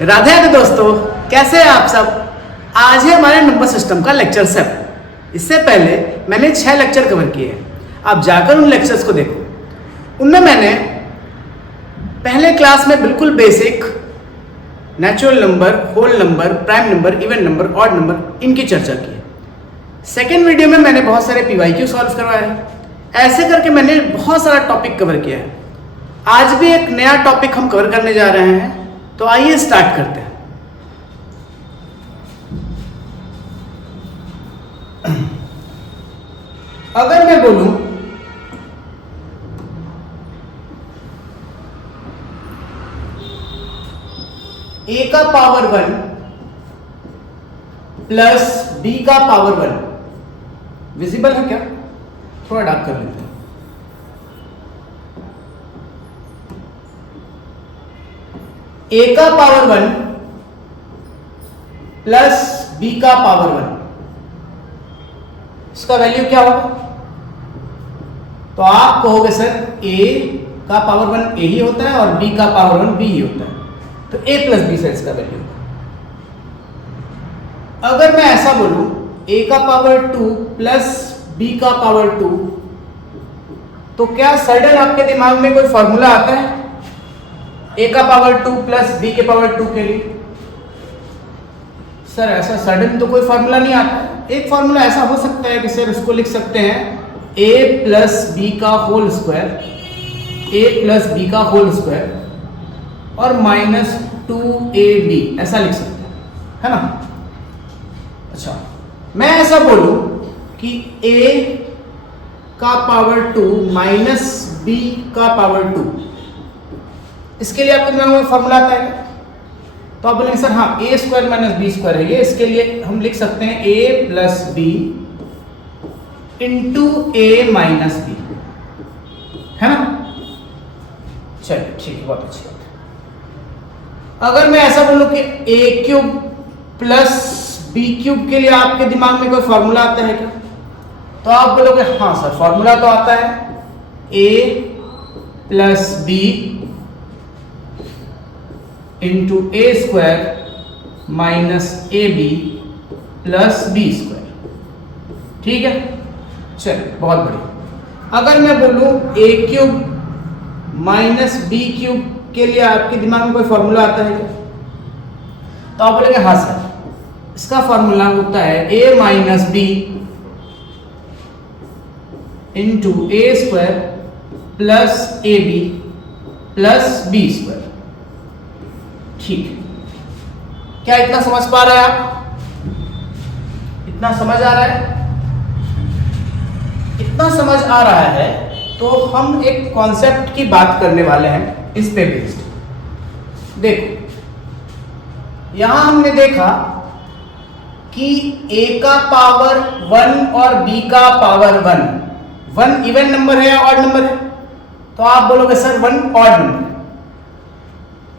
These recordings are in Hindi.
राधे राधे दोस्तों, कैसे हैं आप सब। आज है हमारे नंबर सिस्टम का लेक्चर 7। इससे पहले मैंने 6 लेक्चर कवर किए हैं। आप जाकर उन लेक्चर्स को देखो। उनमें मैंने पहले क्लास में बिल्कुल basic natural number, whole number, prime number, even number, odd number, इनकी चर्चा की है। सेकेंड वीडियो में मैंने बहुत सारे PYQ सॉल्व करवाए हैं। ऐसे करके मैंने बहुत सारा टॉपिक कवर किया है। आज भी एक नया टॉपिक हम कवर करने जा रहे हैं, तो आइए स्टार्ट करते हैं। अगर मैं बोलूं a का पावर 1 प्लस b का पावर 1, विजिबल है क्या? थोड़ा डार्क कर लेते हैं। a का पावर 1 प्लस b का पावर 1, इसका वैल्यू क्या होगा? तो आप कहोगे सर a का पावर 1 a ही होता है और b का पावर 1 b ही होता है, तो a प्लस b से इसका वैल्यू होगा। अगर मैं ऐसा बोलूं a का पावर 2 प्लस b का पावर 2, तो क्या सडन आपके दिमाग में कोई फॉर्मूला आता है a का पावर 2 प्लस b के पावर 2 के लिए? सर ऐसा सडन तो कोई फॉर्मूला नहीं आता। एक फॉर्मूला ऐसा हो सकता है कि सर इसको लिख सकते हैं a प्लस b का whole square, a plus b का होल स्क्वायर और माइनस 2ab, ऐसा लिख सकते हैं, है ना। अच्छा, मैं ऐसा बोलूं कि a का पावर 2 माइनस b का पावर 2, इसके लिए आपके दिमाग में फॉर्मूला आता है क्या? तो आप बोलेंगे सर हाँ, a square minus B square है ये, इसके लिए हम लिख सकते हैं a plus B into a minus B, है ना। चलिए ठीक है, बहुत अच्छी बात है। अगर मैं ऐसा बोलूं कि a cube plus b cube के लिए आपके दिमाग में कोई फॉर्मूला आता है क्या? तो आप बोलोगे हाँ सर, फॉर्मूला तो आता है a plus B into A square minus A B plus B square. ठीक है, चलिए बहुत बढ़िया। अगर मैं बोलूं A cube minus B cube के लिए आपके दिमाग में कोई फॉर्मूला आता है क्या? तो आप बोलेंगे हाँ सर, इसका फॉर्मूला होता है A minus B into A square plus A B plus B square. ठीक है, क्या इतना समझ पा रहे हैं आप? इतना समझ आ रहा है? इतना समझ आ रहा है तो हम एक कॉन्सेप्ट की बात करने वाले हैं इस पे बेस्ड। देखो, यहां हमने देखा कि a का पावर 1 और b का पावर 1 इवन नंबर है या ऑड नंबर है? तो आप बोलोगे सर 1 ऑड नंबर।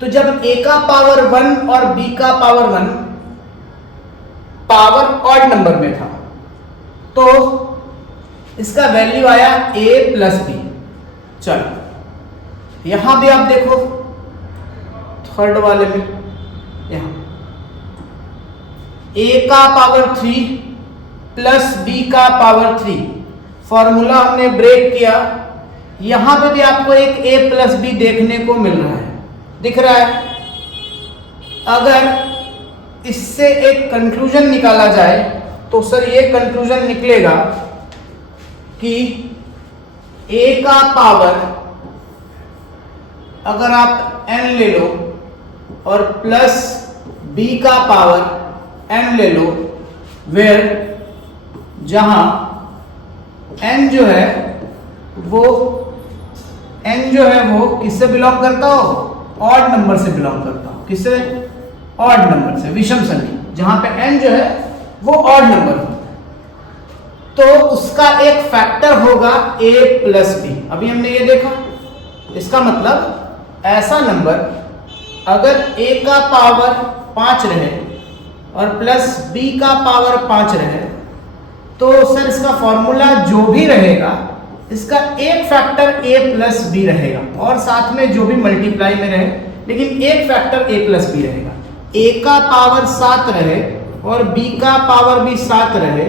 तो जब a का पावर 1 और b का पावर 1 पावर ऑड नंबर में था, तो इसका वैल्यू आया a प्लस बी। चलो यहां भी आप देखो, थर्ड वाले में यहां a का पावर 3 प्लस b का पावर 3, फॉर्मूला हमने ब्रेक किया। यहां पे भी आपको एक a प्लस बी देखने को मिल रहा है, दिख रहा है। अगर इससे एक कंक्लूजन निकाला जाए तो सर ये कंक्लूजन निकलेगा कि a का पावर अगर आप n ले लो और प्लस b का पावर n ले लो, वेयर जहां n जो है वो किससे बिलोंग करता हो? ऑड नंबर से बिलोंग करता हूं। किससे? ऑड नंबर से, विषम संख्या, जहां पे n जो है वो ऑड नंबर होता है, तो उसका एक फैक्टर होगा a प्लस बी। अभी हमने ये देखा, इसका मतलब ऐसा नंबर अगर a का पावर 5 रहे और प्लस b का पावर 5 रहे, तो सर इसका फॉर्मूला जो भी रहेगा इसका एक फैक्टर a प्लस बी रहेगा और साथ में जो भी मल्टीप्लाई में रहे, लेकिन एक फैक्टर a प्लस बी रहेगा। a का पावर 7 रहे और b का पावर भी 7 रहे,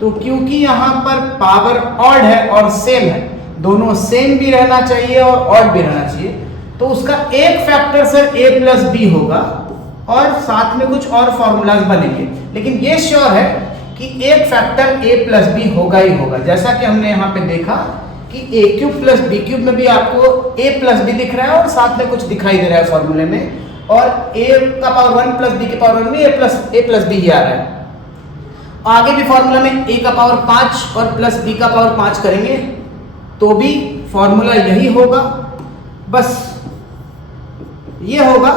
तो क्योंकि यहाँ पर पावर ऑड है और सेम है, दोनों सेम भी रहना चाहिए और ऑड भी रहना चाहिए, तो उसका एक factor sir a plus B होगा और साथ में कुछ और फॉर्मूलाज बनेंगे, लेकिन ये श्योर है कि एक फैक्टर a प्लस बी होगा ही होगा। जैसा कि हमने यहाँ पे देखा कि a cube plus B cube में भी आपको a प्लस बी दिख रहा है और साथ में कुछ दिखाई दे रहा है फॉर्मूले में, और a का पावर 1 प्लस b के पावर 1 में a प्लस बी ही आ रहा है। आगे भी फॉर्मूला में a का पावर 5 और प्लस b का पावर 5 करेंगे तो भी फॉर्मूला यही होगा, बस ये होगा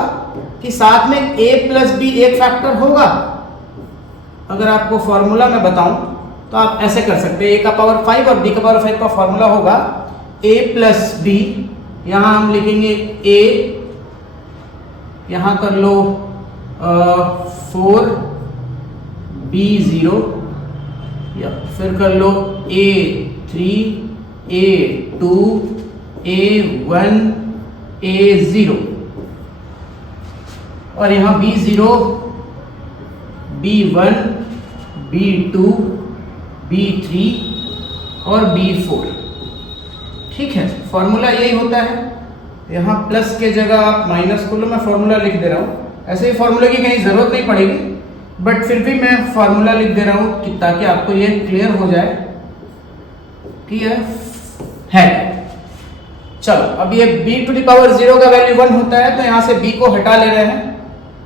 कि साथ में a प्लस बी एक फैक्टर होगा। अगर आपको फॉर्मूला में बताऊं तो आप ऐसे कर सकते हैं, a का पावर 5 और b का पावर 5 का फॉर्मूला होगा a प्लस बी, यहाँ हम लिखेंगे a, यहाँ कर लो 4 b0, या फिर कर लो a3 a2 a1 a0, और यहाँ b0 b1 b2 b3 और b4। ठीक है, फॉर्मूला यही होता है। यहाँ प्लस के जगह आप माइनस को लो, मैं फॉर्मूला लिख दे रहा हूँ। ऐसे ही फॉर्मूले की कहीं ज़रूरत नहीं पड़ेगी, बट फिर भी मैं फॉर्मूला लिख दे रहा हूँ कि ताकि आपको ये क्लियर हो जाए कि यह है। चलो, अब ये b टू द पावर 0 का वैल्यू 1 होता है, तो यहाँ से b को हटा ले रहे हैं।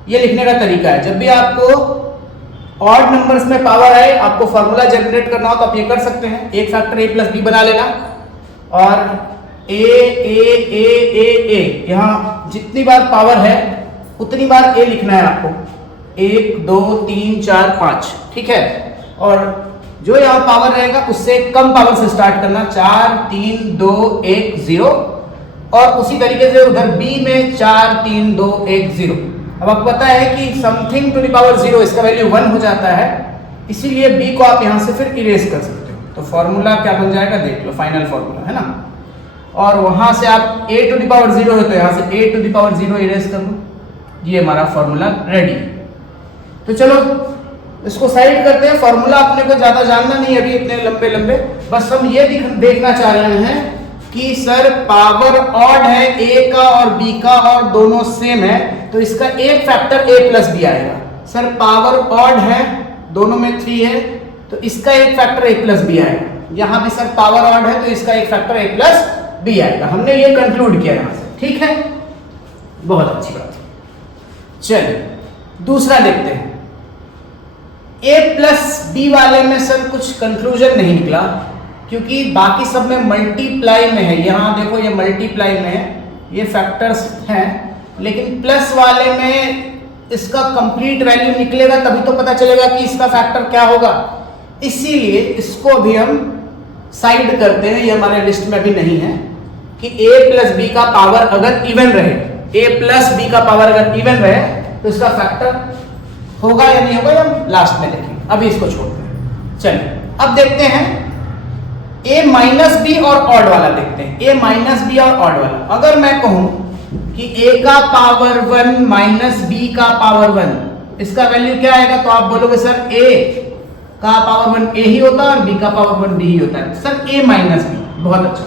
ये लिखने का तरीका है, जब भी आपको ऑड नंबर्स में पावर आए, आपको फॉर्मूला जनरेट करना हो तो आप ये कर सकते हैं, एक फैक्टर a प्लस बी बना लेना, और a यहाँ जितनी बार पावर है उतनी बार a लिखना है आपको, 1 2 3 4 5, ठीक है। और जो यहाँ पावर रहेगा उससे कम पावर से स्टार्ट करना, 4 3 2 1 0, और उसी तरीके से उधर b में 4 3 2 1 0। अब आपको पता है कि समथिंग टू द पावर 0 इसका वैल्यू 1 हो जाता है, इसीलिए b को आप यहाँ से फिर इरेज कर सकते हो। तो फॉर्मूला क्या बन जाएगा देख लो, फाइनल फॉर्मूला है ना, और वहां से आप a टू द पावर 0 है तो यहाँ से a to the power 0 erase कर लो, ये हमारा फॉर्मूला रेडी। तो चलो इसको साइड करते हैं, फॉर्मूला अपने को ज्यादा जानना नहीं अभी इतने लंबे लंबे, बस हम ये देखना चाह रहे हैं कि सर पावर ऑड है a का और b का और दोनों सेम है, तो इसका एक फैक्टर a प्लस बी आएगा। सर पावर ऑड है, दोनों में 3 है, तो इसका एक फैक्टर a प्लस बी आएगा। यहाँ भी सर पावर ऑड है तो इसका एक फैक्टर a प्लस बी आएगा। हमने ये कंक्लूड किया यहाँ से, ठीक है, बहुत अच्छी बात है। चलिए दूसरा देखते हैं। a प्लस बी वाले में सर कुछ कंक्लूजन नहीं निकला, क्योंकि बाकी सब में मल्टीप्लाई में है। यहाँ देखो ये मल्टीप्लाई में है, ये फैक्टर्स हैं, लेकिन प्लस वाले में इसका कंप्लीट वैल्यू निकलेगा तभी तो पता चलेगा कि इसका फैक्टर क्या होगा। इसीलिए इसको अभी हम साइड करते हैं, ये हमारे लिस्ट में अभी नहीं है कि a प्लस बी का पावर अगर इवन रहे, a प्लस बी का पावर अगर इवन रहे तो इसका फैक्टर होगा या नहीं होगा, हम लास्ट में देखेंगे, अभी इसको छोड़ते हैं। चलिए अब देखते हैं a माइनस बी और ऑड वाला देखते हैं। a माइनस बी और ऑड वाला, अगर मैं कहूं कि a का पावर 1 माइनस b का पावर 1, इसका वैल्यू क्या आएगा, तो आप बोलोगे सर a का पावर 1 a ही होता है और b का पावर 1 b ही होता है, सर a माइनस बी। बहुत अच्छा।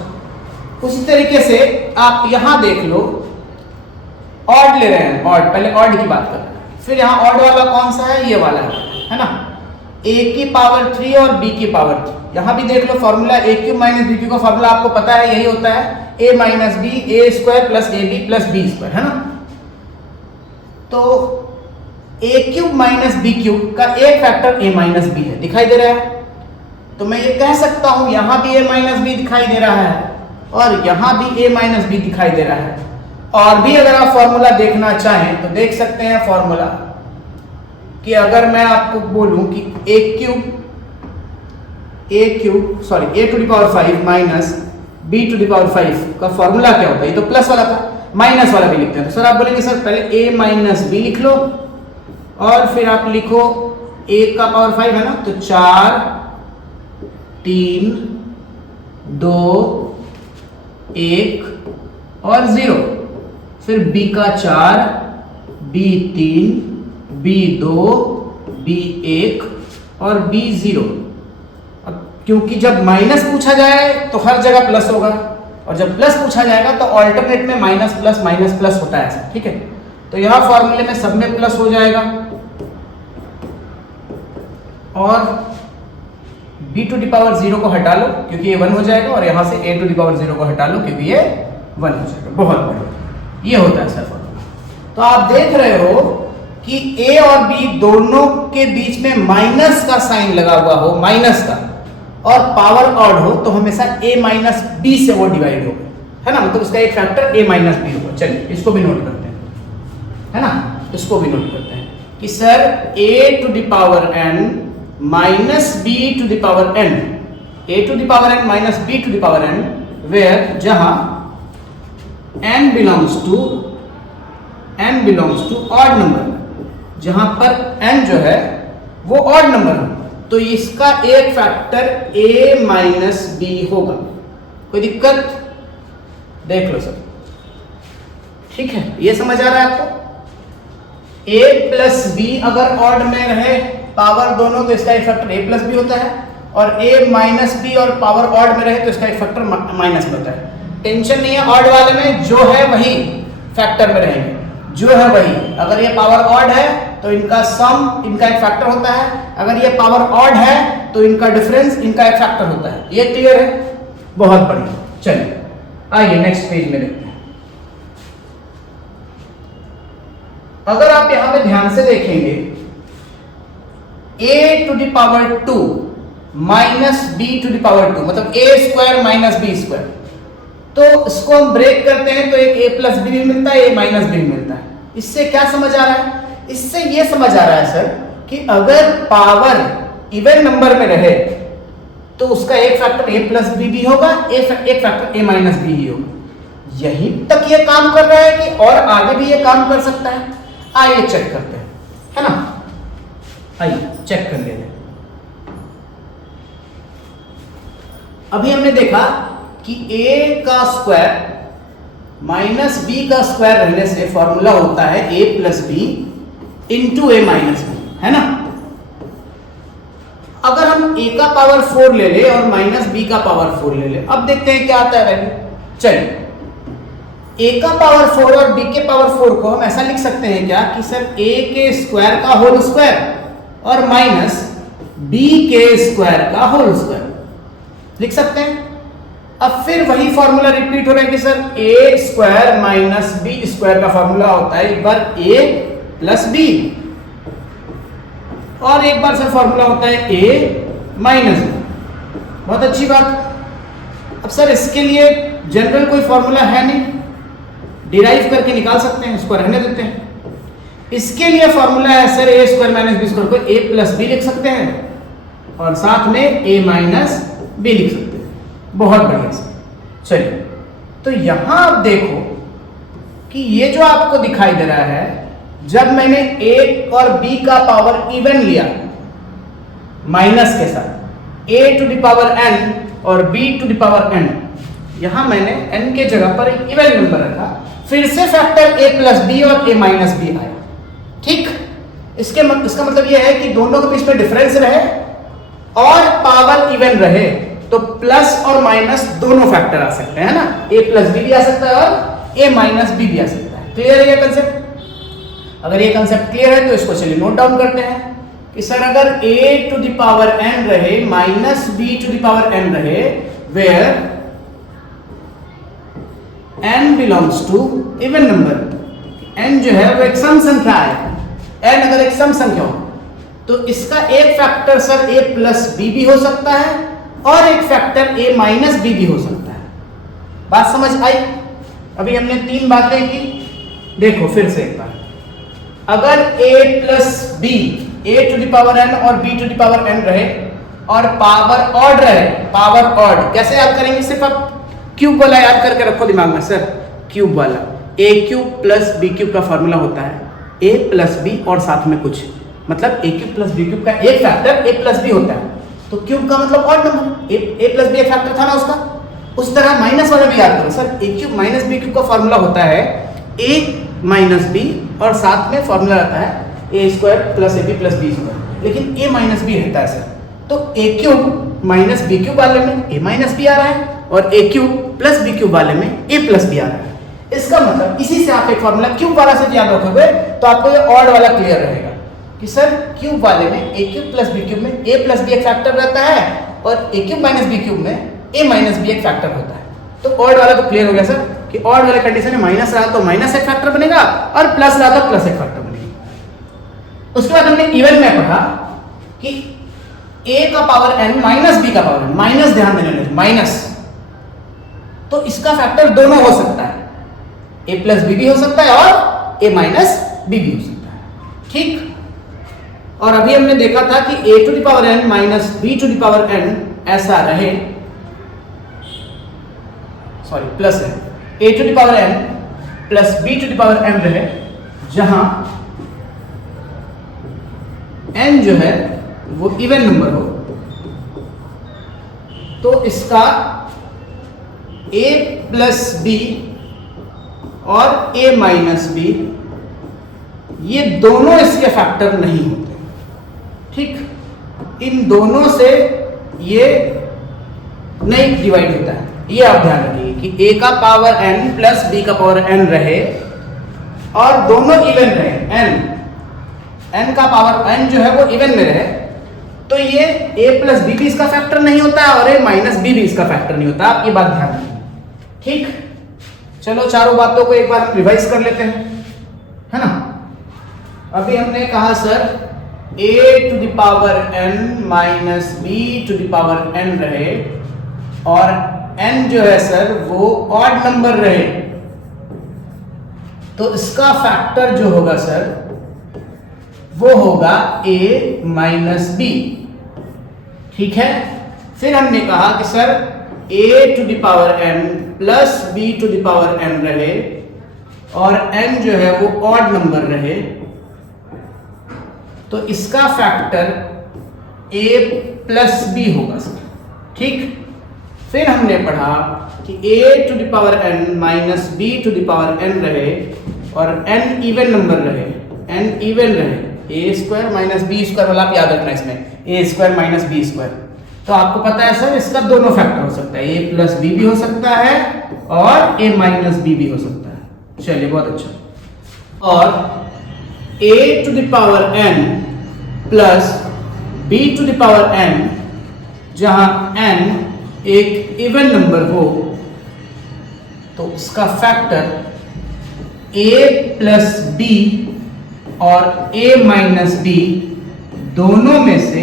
उसी तरीके से आप यहां देख लो, ऑड ले रहे हैं, ऑड, पहले ऑड की बात कर रहे हैं, फिर यहाँ ऑड वाला कौन सा है, ये वाला है ना, a की पावर 3 और b की पावर 3। यहाँ भी देख लो formula a cube minus b cube का फॉर्मूला आपको पता है, यही होता है a minus B A square plus A B plus B square, है ना। तो a cube minus B cube का एक फैक्टर a माइनस बी है, दिखाई दे रहा है। तो मैं ये कह सकता हूं यहाँ भी a माइनस बी दिखाई दे रहा है और यहाँ भी a माइनस बी दिखाई दे रहा है। और भी अगर आप फॉर्मूला देखना चाहें तो देख सकते हैं फॉर्मूला कि अगर मैं आपको बोलूं कि a to the power 5 minus b to the power 5 का फॉर्मूला क्या होता है, ये तो प्लस वाला था, माइनस वाला भी लिखते हैं। तो सर आप बोलेंगे सर पहले a माइनस बी लिख लो और फिर आप लिखो a का पावर 5 है ना, तो 4 3 2 1 और 0, फिर b का 4 b 3 B2, B1 और B0। अब क्योंकि जब माइनस पूछा जाए तो हर जगह प्लस होगा, और जब प्लस पूछा जाएगा तो ऑल्टरनेट में माइनस प्लस होता है ऐसा, ठीक है। तो यहाँ फॉर्मूले में सब में प्लस हो जाएगा, और b⁻0 को हटा लो क्योंकि ये 1 हो जाएगा, और यहाँ से a⁻0 को हटा लो क्योंकि ये 1 हो जाएगा। बहुत बढ़िया, ये होता है सर फॉर्मूला। तो आप देख रहे हो कि a और b दोनों के बीच में माइनस का साइन लगा हुआ हो, माइनस का, और पावर ऑड हो तो हमेशा a माइनस b से वो डिवाइड होगा, है ना। मतलब उसका एक फैक्टर a माइनस b होगा। चलिए इसको भी नोट करते हैं, है ना, इसको भी नोट करते हैं कि sir a⁻n minus b⁻n, a⁻n minus b⁻n, where जहां n belongs to odd number, जहां पर n जो है वो odd number है, तो इसका एक फैक्टर a माइनस b होगा। कोई दिक्कत? देख लो सर, ठीक है, ये समझ आ रहा है आपको। a प्लस b अगर ऑड में रहे पावर दोनों, तो इसका एक फैक्टर a प्लस b होता है, और a माइनस b और पावर ऑड में रहे तो इसका एक फैक्टर माइनस b होता है। टेंशन नहीं है, ऑड वाले में जो है वही फैक्टर में रहेंगे, जो है वही। अगर ये पावर ऑड है तो इनका सम, इनका एक फैक्टर होता है, अगर ये पावर ऑड है तो इनका डिफरेंस, इनका एक फैक्टर होता है। ये क्लियर है? बहुत बढ़िया। चलिए आइए नेक्स्ट पेज में देखते हैं। अगर आप यहां पे ध्यान से देखेंगे, a⁻2 माइनस b⁻2 मतलब a² माइनस b², तो इसको हम ब्रेक करते हैं तो एक a प्लस b भी मिलता है, a माइनस b भी मिलता है। इससे क्या समझ आ रहा है? इससे ये समझ आ रहा है सर कि अगर पावर इवन नंबर में रहे तो उसका एक फैक्टर a प्लस b भी होगा, एक फैक्टर a माइनस b ही होगा। यहीं तक ये काम कर रहा है कि और आगे भी ये काम कर सकता है? आइए चेक करते हैं, है ना। आइए चेक कर लेते हैं। अभी हमने देखा कि a का स्क्वायर माइनस b का स्क्वायर रहने से फॉर्मूला होता है a plus B into a minus B, है ना। अगर हम a का पावर 4 ले ले और माइनस b का पावर 4 ले ले, अब देखते हैं क्या आता है वैल्यू। चलिए a का पावर 4 और b के पावर 4 को हम ऐसा लिख सकते हैं क्या कि सर a के स्क्वायर का होल स्क्वायर और माइनस b के स्क्वायर का होल स्क्वायर लिख सकते हैं। अब फिर वही फॉर्मूला रिपीट हो रहा है कि सर a² माइनस b² का फॉर्मूला होता है एक बार a प्लस b, और एक बार सर फॉर्मूला होता है a माइनस b। बहुत अच्छी बात। अब सर इसके लिए जनरल कोई फॉर्मूला है नहीं, डिराइव करके निकाल सकते हैं, उसको रहने देते हैं। इसके लिए फॉर्मूला है सर a² माइनस b² को a प्लस b लिख सकते हैं और साथ में a माइनस b लिख सकते हैं। बहुत बढ़िया सर। चलिए तो यहां आप देखो कि ये जो आपको दिखाई दे रहा है, जब मैंने a और b का पावर इवन लिया माइनस के साथ, a⁻n और b⁻n, यहां मैंने n के जगह पर एक इवन नंबर रखा, फिर से फैक्टर a प्लस b और a माइनस b आया। ठीक, इसका मतलब यह है कि दोनों के बीच में डिफरेंस रहे और पावर इवन रहे तो प्लस और माइनस दोनों फैक्टर आ सकते हैं ना। a प्लस b भी आ सकता है और a माइनस b भी आ सकता है। क्लियर है ये कंसेप्ट? अगर ये कंसेप्ट क्लियर है तो इसको चलिए नोट डाउन करते हैं कि सर अगर a⁻n रहे माइनस b⁻n रहे, where n belongs to even number, n जो है वो एक सम संख्या है, n अगर एक सम संख्या हो तो इसका एक factor sir a plus b भी हो सकता है और एक फैक्टर a माइनस b भी हो सकता है। बात समझ आई? अभी हमने 3 बातें की, देखो फिर से एक बार। अगर a प्लस b, a⁻n और b⁻n रहे और पावर ऑड रहे, पावर ऑड कैसे याद करेंगे? सिर्फ आप क्यूब वाला याद करके रखो दिमाग में सर, क्यूब वाला a³ प्लस b³ का फॉर्मूला होता है a प्लस b और साथ में कुछ, मतलब a³ प्लस b³ का एक फैक्टर a प्लस b होता है, तो क्यूब का मतलब odd number, a plus b एक फैक्टर था ना उसका। उस तरह माइनस वाला भी याद करो सर, a³ माइनस b³ का फॉर्मूला होता है a माइनस b और साथ में फॉर्मूला रहता है A square plus A B plus B square, लेकिन ए माइनस बी रहता है सर, तो A cube minus B cube वाले में ए माइनस बी आ रहा है और A cube plus B cube वाले में ए प्लस बी आ रहा है। इसका मतलब इसी से आप एक फॉर्मूला क्यूब वाला से याद रखोगे तो आपको ये ऑड वाला क्लियर रहेगा कि सर क्यूब वाले में ए क्यूब प्लस बी क्यूब में ए प्लस बी एक फैक्टर रहता है और A cube minus B cube में ए माइनस बी एक फैक्टर होता है। तो ऑड वाला तो क्लियर हो गया सर कि ऑड वाले कंडीशन में माइनस रहा तो माइनस एक फैक्टर बनेगा और प्लस रहा तो प्लस एक फैक्टर बनेगा। उसके बाद हमने इवन में पढ़ा कि a का पावर n माइनस b का पावर n, माइनस ध्यान देने लगे माइनस, तो इसका फैक्टर दोनों हो सकता है, a प्लस बी भी हो सकता है और a माइनस बी भी हो सकता है। ठीक, और अभी हमने देखा था कि a to the power n minus b to the power n ऐसा रहे, सॉरी प्लस है, a to the power n plus b to the power n रहे, जहां n जो है वो इवन नंबर हो, तो इसका a प्लस बी और a माइनस बी ये दोनों इसके फैक्टर नहीं होते। ठीक, इन दोनों से ये नहीं डिवाइड होता है, ये आप ध्यान रखिए कि a का पावर n प्लस b का पावर n रहे और दोनों इवन रहे, n का पावर n जो है वो इवन में रहे, तो ये a प्लस बी भी इसका फैक्टर नहीं होता है और a माइनस बी भी इसका फैक्टर नहीं होता। आप ये बात ध्यान रखिए। ठीक, चलो चारों बातों को एक बार रिवाइज कर लेते हैं, है ना। अभी हमने कहा sir a to the power n minus b to the power n रहे और n जो है सर वो ऑड नंबर रहे, तो इसका फैक्टर जो होगा सर वो होगा a माइनस बी। ठीक है, फिर हमने कहा कि sir a to the power n plus b to the power n रहे और n जो है वो ऑड नंबर रहे, तो इसका फैक्टर a प्लस बी होगा सर। ठीक, फिर हमने पढ़ा कि a to the power n minus b to the power n रहे और n इवन नंबर रहे, n इवन रहे, A square minus B square वाला आप याद रखना, इसमें A square minus B square, तो आपको पता है सर इसका दोनों फैक्टर हो सकता है, ए प्लस बी भी हो सकता है और ए माइनस बी भी हो सकता है। चलिए बहुत अच्छा, और A to the power n plus B to the power n, जहां n एक इवन नंबर हो तो इसका फैक्टर a प्लस बी और a माइनस बी दोनों में से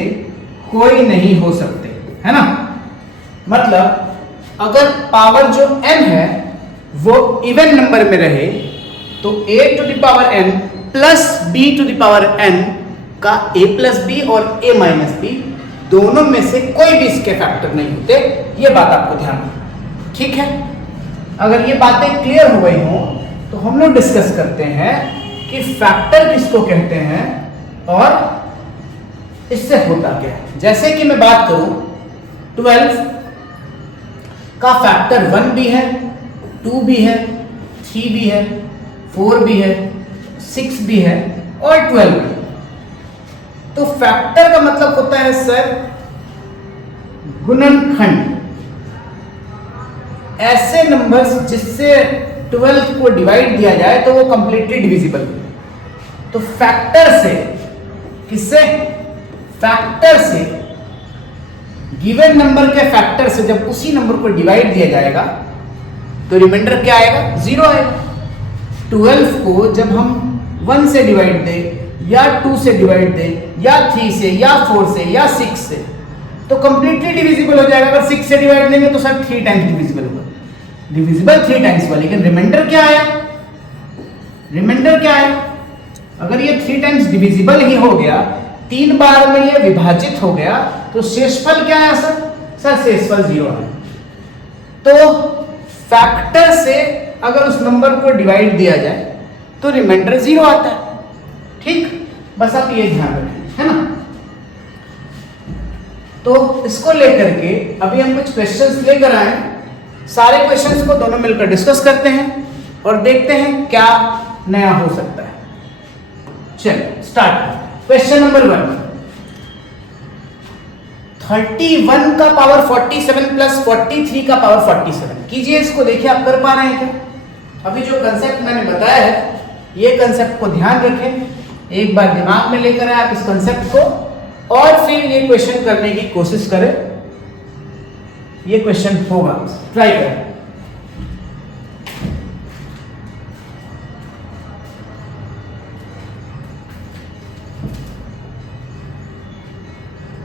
कोई नहीं हो सकते, है ना। मतलब अगर पावर जो n है वो इवन नंबर में रहे तो a to the power n plus b to the power n का a प्लस बी और a माइनस बी दोनों में से कोई भी इसके फैक्टर नहीं होते, ये बात आपको ध्यान रखना। ठीक है, अगर ये बातें क्लियर हो गई हो तो हम लोग डिस्कस करते हैं कि फैक्टर किसको कहते हैं और इससे होता क्या है। जैसे कि मैं बात करूं 12 का फैक्टर 1 भी है, 2 भी है, 3 भी है, 4 भी है, 6 भी है और 12 भी है। तो फैक्टर का मतलब होता है सर गुणनखंड, ऐसे नंबर्स जिससे 12 को डिवाइड दिया जाए तो वो कंप्लीटली डिविजिबल है। तो फैक्टर से, किससे, फैक्टर से, गिवन नंबर के फैक्टर से जब उसी नंबर को डिवाइड दिया जाएगा तो रिमाइंडर क्या आएगा, 0 आएगा। 12 को जब हम 1 से डिवाइड दें या 2 से डिवाइड दें या 3 से या 4 से या 6 से तो कंप्लीटली डिविजिबल हो जाएगा। अगर 6 से डिवाइड देंगे तो सर 3 टाइम्स डिविजिबल होगा, डिविजिबल 3 टाइम्स हुआ, लेकिन रिमाइंडर क्या आया, रिमाइंडर क्या आया, अगर ये 3 टाइम्स डिविजिबल ही हो गया, 3 बार में ये विभाजित हो गया, तो शेषफल क्या है सर, सर शेषफल 0 है। तो फैक्टर से अगर उस नंबर को डिवाइड दिया जाए तो रिमाइंडर 0 आता है। ठीक, बस आप ये ध्यान रखें, है ना। तो इसको लेकर के अभी हम कुछ क्वेश्चंस लेकर आए, सारे क्वेश्चंस को दोनों मिलकर डिस्कस करते हैं और देखते हैं क्या नया हो सकता है। चलिए स्टार्ट। क्वेश्चन नंबर 1, 31 का पावर 47 प्लस 43 का पावर 47। कीजिए इसको, देखिए आप कर पा रहे हैं क्या। अभी जो कंसेप्ट मैंने बताया है ये कंसेप्ट को ध्यान रखें, एक बार दिमाग में लेकर आए आप इस कंसेप्ट को, और फिर ये क्वेश्चन करने की कोशिश करें। ये क्वेश्चन होगा, ट्राई करें।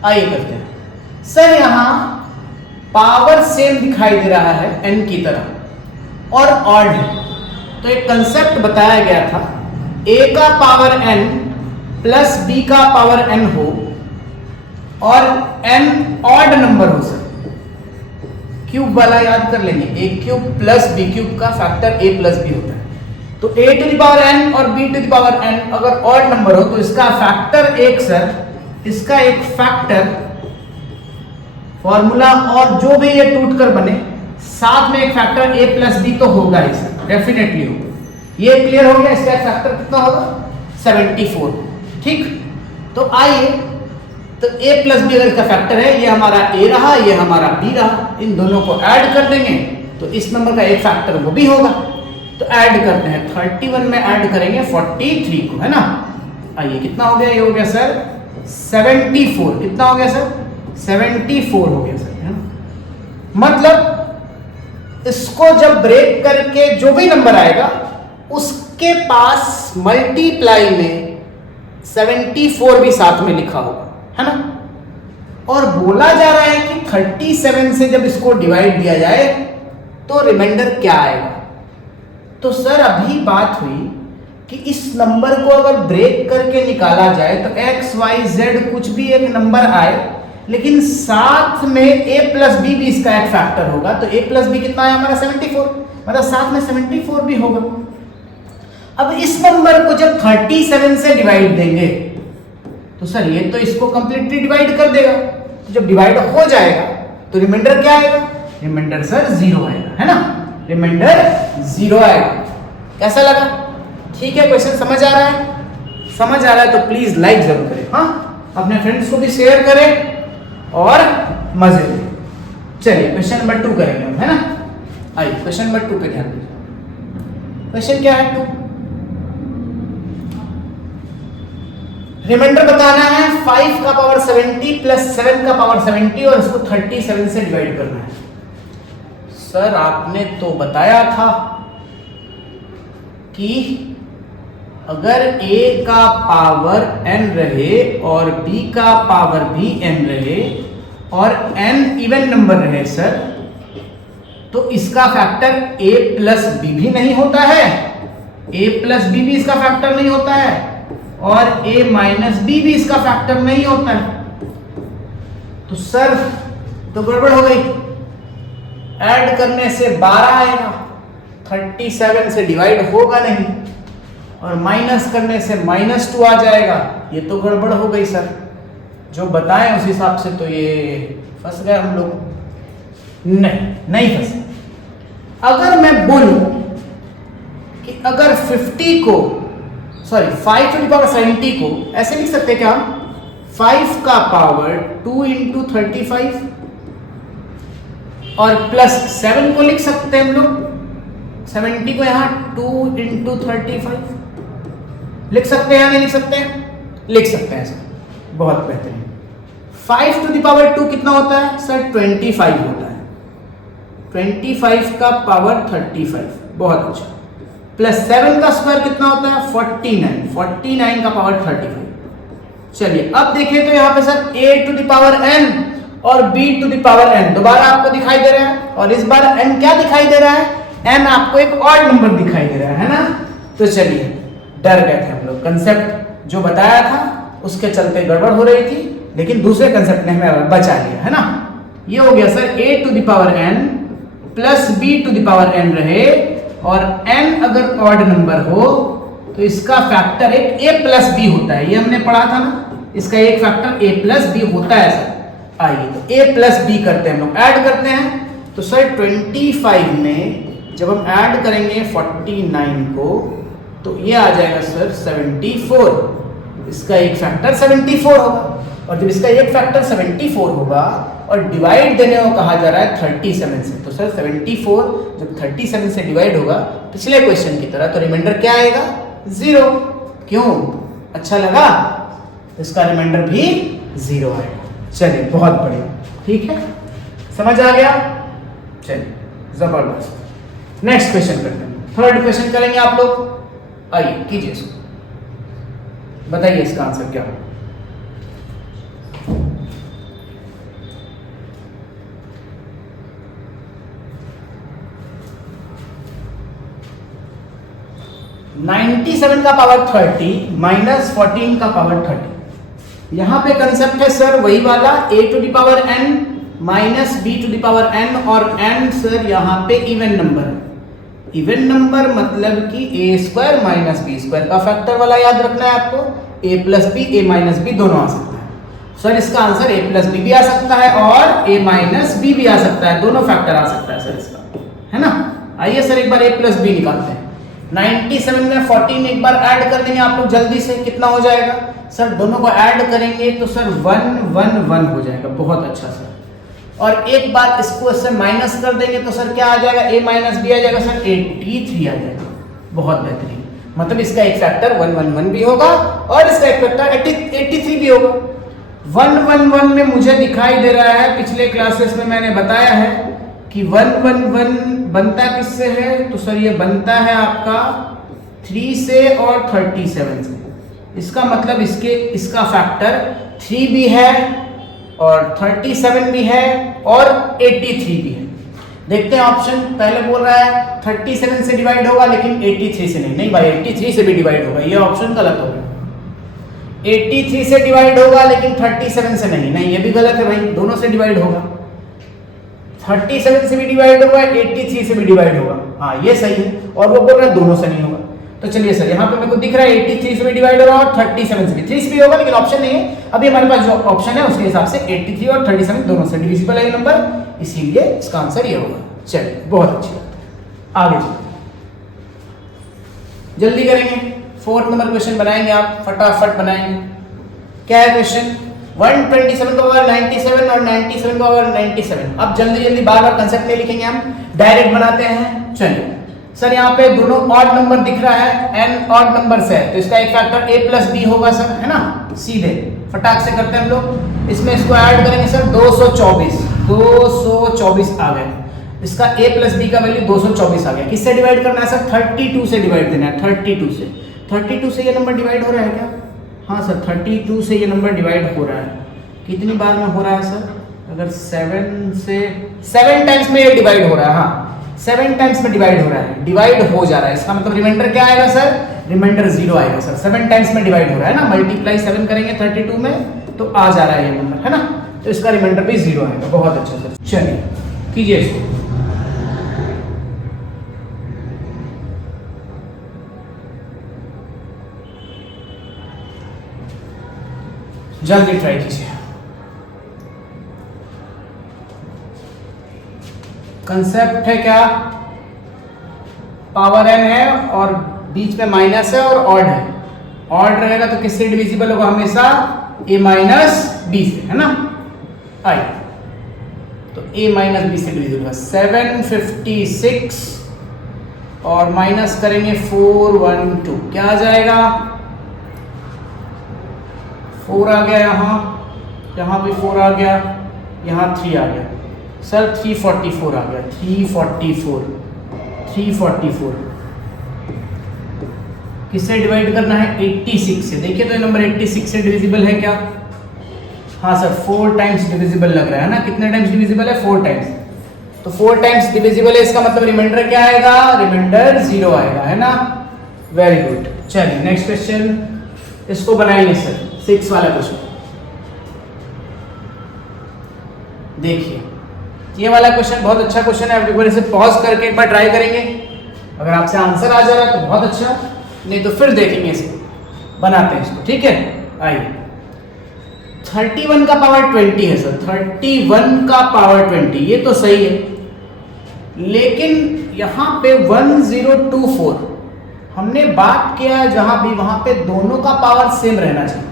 आइए करते हैं। सर यहां पावर सेम दिखाई दे रहा है n की तरह और ऑड है, तो एक कंसेप्ट बताया गया था a का पावर n प्लस b का पावर n हो और n ऑड नंबर हो। सर क्यूब वाला याद कर लेंगे, a cube plus b cube का फैक्टर a प्लस b होता है। तो a to the power n और b to the power n अगर ऑड नंबर हो तो इसका फैक्टर एक, सर इसका एक फैक्टर फॉर्मूला और जो भी ये टूट कर बने साथ में एक फैक्टर a प्लस बी तो होगा ही सर, डेफिनेटली होगा। ये क्लियर हो गया। इसका फैक्टर कितना होगा 74। ठीक, तो आइए, तो a प्लस बी अगर इसका फैक्टर है, ये हमारा a रहा, ये हमारा b रहा, इन दोनों को ऐड कर देंगे तो इस नंबर का एक फैक्टर वो भी होगा। तो ऐड करते हैं, 31 में ऐड करेंगे 43 को, है ना। आइए कितना हो गया, ये हो गया सर 74। कितना हो गया सर 74 हो गया सर, है ना। मतलब इसको जब ब्रेक करके जो भी नंबर आएगा उसके पास मल्टीप्लाई में 74 भी साथ में लिखा होगा, है ना। और बोला जा रहा है कि 37 से जब इसको डिवाइड दिया जाए तो रिमाइंडर क्या आएगा। तो सर अभी बात हुई कि इस नंबर को अगर ब्रेक करके निकाला जाए तो x, y, z कुछ भी एक नंबर आए, लेकिन साथ में a प्लस बी भी इसका एक फैक्टर होगा। तो a प्लस बी कितना है हमारा 74, मतलब साथ में 74 भी होगा। अब इस नंबर को जब 37 से डिवाइड देंगे तो सर ये तो इसको कंप्लीटली डिवाइड कर देगा। तो जब डिवाइड हो जाएगा तो रिमाइंडर क्या आएगा, रिमाइंडर सर 0 आएगा, है ना। रिमाइंडर 0 आएगा। कैसा लगा, ठीक है। क्वेश्चन समझ आ रहा है, समझ आ रहा है तो प्लीज लाइक जरूर करें, हाँ, अपने फ्रेंड्स को भी शेयर करें और मजे लें। चलिए क्वेश्चन नंबर 2 करेंगे हम, है ना। आइए क्वेश्चन नंबर 2 पे ध्यान दीजिए। क्वेश्चन क्या है 2, रिमाइंडर बताना है 5 का पावर 70 प्लस 7 का पावर 70 और इसको 37 से डिवाइड करना है। सर आपने तो बताया था कि अगर a का पावर n रहे और b का पावर भी n रहे और n इवन नंबर रहे सर, तो इसका फैक्टर a प्लस b भी नहीं होता है, a प्लस b भी इसका फैक्टर नहीं होता है और a माइनस b भी इसका फैक्टर नहीं होता है। तो सर तो गड़बड़ हो गई, ऐड करने से 12 आएगा, 37 से डिवाइड होगा नहीं, और माइनस करने से -2 आ जाएगा। ये तो गड़बड़ हो गई सर, जो बताएं उस हिसाब से तो ये फंस गए हम लोग। नहीं फंसे। अगर मैं बोलूं कि अगर 5 टू द पावर 70 को ऐसे लिख सकते हैं क्या हम, 5 का पावर 2 इंटू 35 और प्लस 7 को लिख सकते हैं हम लोग, 70 को यहां 2 इंटू 35 लिख सकते हैं या नहीं लिख सकते हैं, लिख सकते हैं सर, बहुत बेहतरीन। 5 टू द पावर 2 कितना होता है सर 25 होता है, 25 का पावर 35, बहुत अच्छा। प्लस 7 का स्क्वायर कितना होता है 49 का पावर 35। चलिए अब देखिए तो यहाँ पे sir a to the power n और b to the power n दोबारा आपको दिखाई दे रहा है, और इस बार n क्या दिखाई दे रहा है, n आपको एक ऑड नंबर दिखाई दे रहा है ना। तो चलिए डर गए थे हम लोग, कंसेप्ट जो बताया था उसके चलते गड़बड़ हो रही थी, लेकिन दूसरे कंसेप्ट ने हमें बचा लिया, है ना। ये हो गया sir a to the power n plus b to the power n रहे और n अगर ऑड नंबर हो तो इसका फैक्टर एक a प्लस b होता है, ये हमने पढ़ा था ना, इसका एक फैक्टर a प्लस b होता है सर। आइए तो a प्लस b करते हैं हम लोग, ऐड करते हैं। तो सर 25 में जब हम ऐड करेंगे 49 को तो ये आ जाएगा सर 74। इसका एक फैक्टर 74 होगा, और जब इसका एक फैक्टर 74 होगा और डिवाइड देने को कहा जा रहा है 37 से, तो सर 74 जब 37 से डिवाइड होगा पिछले क्वेश्चन की तरह, तो रिमाइंडर क्या आएगा? 0। क्यों? अच्छा लगा? इसका रिमाइंडर भी 0 आएगा। चलिए बहुत बढ़िया, ठीक है, समझ आ गया? चलिए जबरदस्त। नेक्स्ट क्वेश्चन करते हैं, थर्ड क्वेश्चन करेंगे आप लोग। आइए कीजिए इसको, बताइए इसका आंसर क्या होगा। (97) का पावर 30 माइनस 14 का पावर 30। यहां पे कंसेप्ट है सर वही वाला, a to the power n minus b to the power n, और n सर यहां पे इवन नंबर है। इवन नंबर मतलब कि a square minus b square का फैक्टर वाला याद रखना है आपको। a plus b, a minus b दोनों आ सकता है। सर इसका आंसर a प्लस b भी आ सकता है और a माइनस b भी आ सकता है, दोनों फैक्टर आ सकता है सर इसका, है ना। आइए सर एक बार a प्लस b निकालते हैं। 97 में 14 एक बार ऐड कर देंगे आप लोग जल्दी से, कितना हो जाएगा सर? दोनों को ऐड करेंगे तो सर 1 1 1 हो जाएगा। बहुत अच्छा सर। और एक बार इसको इससे माइनस कर देंगे तो सर क्या आ जाएगा? a माइनस b आ जाएगा सर 83 आ जाएगा। बहुत बेहतरीन, मतलब इसका एक फैक्टर 111 भी होगा और इसका एक फैक्टर 83 भी होगा। 111 में मुझे दिखाई दे रहा है, पिछले क्लासेस में मैंने बताया है कि 111 बनता किससे है? तो सर ये बनता है आपका 3 से और 37 से। इसका मतलब इसका फैक्टर 3 भी है और 37 भी है और 83 भी है। देखते हैं ऑप्शन, पहले बोल रहा है 37 से डिवाइड होगा लेकिन 83 से नहीं। नहीं भाई, 83 से भी डिवाइड होगा, ये ऑप्शन गलत हो गया। 83 से डिवाइड होगा लेकिन 37 से नहीं, नहीं ये भी गलत है भाई, दोनों से डिवाइड होगा। 37 से भी डिवाइड होगा, 83 से भी डिवाइड होगा, हाँ ये सही है। और वो बोल रहा है दोनों से नहीं होगा। तो चलिए सर, यहाँ पे मेरे को दिख रहा है 83 से भी डिवाइड होगा और 37 से भी, 3 से भी होगा लेकिन ऑप्शन नहीं है। अभी हमारे पास जो ऑप्शन है उसके हिसाब से 83 और 37 दोनों से डिविजिबल है ये नंबर, इसीलिए इसका आंसर ये होगा। चलिए बहुत अच्छी बात है, आगे जल्दी करेंगे। 4th नंबर क्वेश्चन बनाएंगे आप, फटाफट बनाएंगे। क्या है क्वेश्चन? 127 का पावर 97 और 97 का पावर 97। अब जल्दी जल्दी बार बार कंसेप्ट नहीं लिखेंगे, हम डायरेक्ट बनाते हैं। चलिए सर, यहाँ पे दोनों ऑड नंबर दिख रहा है, n ऑड नंबर से है तो इसका एक फैक्टर a प्लस b होगा सर, है ना। सीधे फटाक से करते हैं हम लोग। इसमें इसको ऐड करेंगे सर 224 आ गए। इसका a प्लस b का वैल्यू 224 आ गया। किससे डिवाइड करना है सर? 32 से डिवाइड देना है। 32 से ये नंबर डिवाइड हो रहा है क्या? हाँ सर, 32 से ये नंबर डिवाइड हो रहा है। कितनी बार में हो रहा है सर? अगर 7 टाइम्स में ये डिवाइड हो रहा है, हाँ 7 टाइम्स में डिवाइड हो रहा है, डिवाइड हो जा रहा है। इसका मतलब रिमाइंडर क्या आएगा सर? रिमाइंडर 0 आएगा सर। 7 टाइम्स में डिवाइड हो रहा है ना, मल्टीप्लाई 7 करेंगे 32 में तो आ जा रहा है ये नंबर, है ना। तो इसका रिमाइंडर भी 0 आएगा। बहुत अच्छा सर, चलिए कीजिए इसको। जल्दी ट्राई कीजिए। कंसेप्ट है क्या? पावर n है और बीच में माइनस है और ऑड है। ऑड रहेगा तो किससे डिविजिबल होगा? हमेशा a माइनस b से, है ना। आइए तो a माइनस b से डिविजिबल होगा 756 और माइनस करेंगे 412, क्या आ जाएगा? 4 आ गया, यहाँ भी 4 आ गया, यहाँ 3 आ गया सर। 344 आ गया, 344। किससे डिवाइड करना है? 86 से। देखिए तो ये नंबर 86 से डिविजिबल है क्या? हाँ सर, 4 टाइम्स डिविजिबल लग रहा है ना। कितने टाइम्स डिविजिबल है? 4 टाइम्स। तो 4 टाइम्स डिविजिबल है, इसका मतलब रिमाइंडर क्या आएगा? रिमाइंडर 0 आएगा, है ना। Very good. चलिए नेक्स्ट क्वेश्चन, इसको बनाएंगे सर 6 वाला क्वेश्चन। देखिए ये वाला क्वेश्चन बहुत अच्छा क्वेश्चन है। एक बार इसे पॉज करके एक बार ट्राई करेंगे। अगर आपसे आंसर आ जा रहा है तो बहुत अच्छा, नहीं तो फिर देखेंगे इसको, बनाते हैं इसको, ठीक है। आइए 31 का पावर 20 है सर। 31 का पावर 20 ये तो सही है, लेकिन यहाँ पे 1024 हमने बात किया है जहां भी वहां पे दोनों का पावर सेम रहना चाहिए,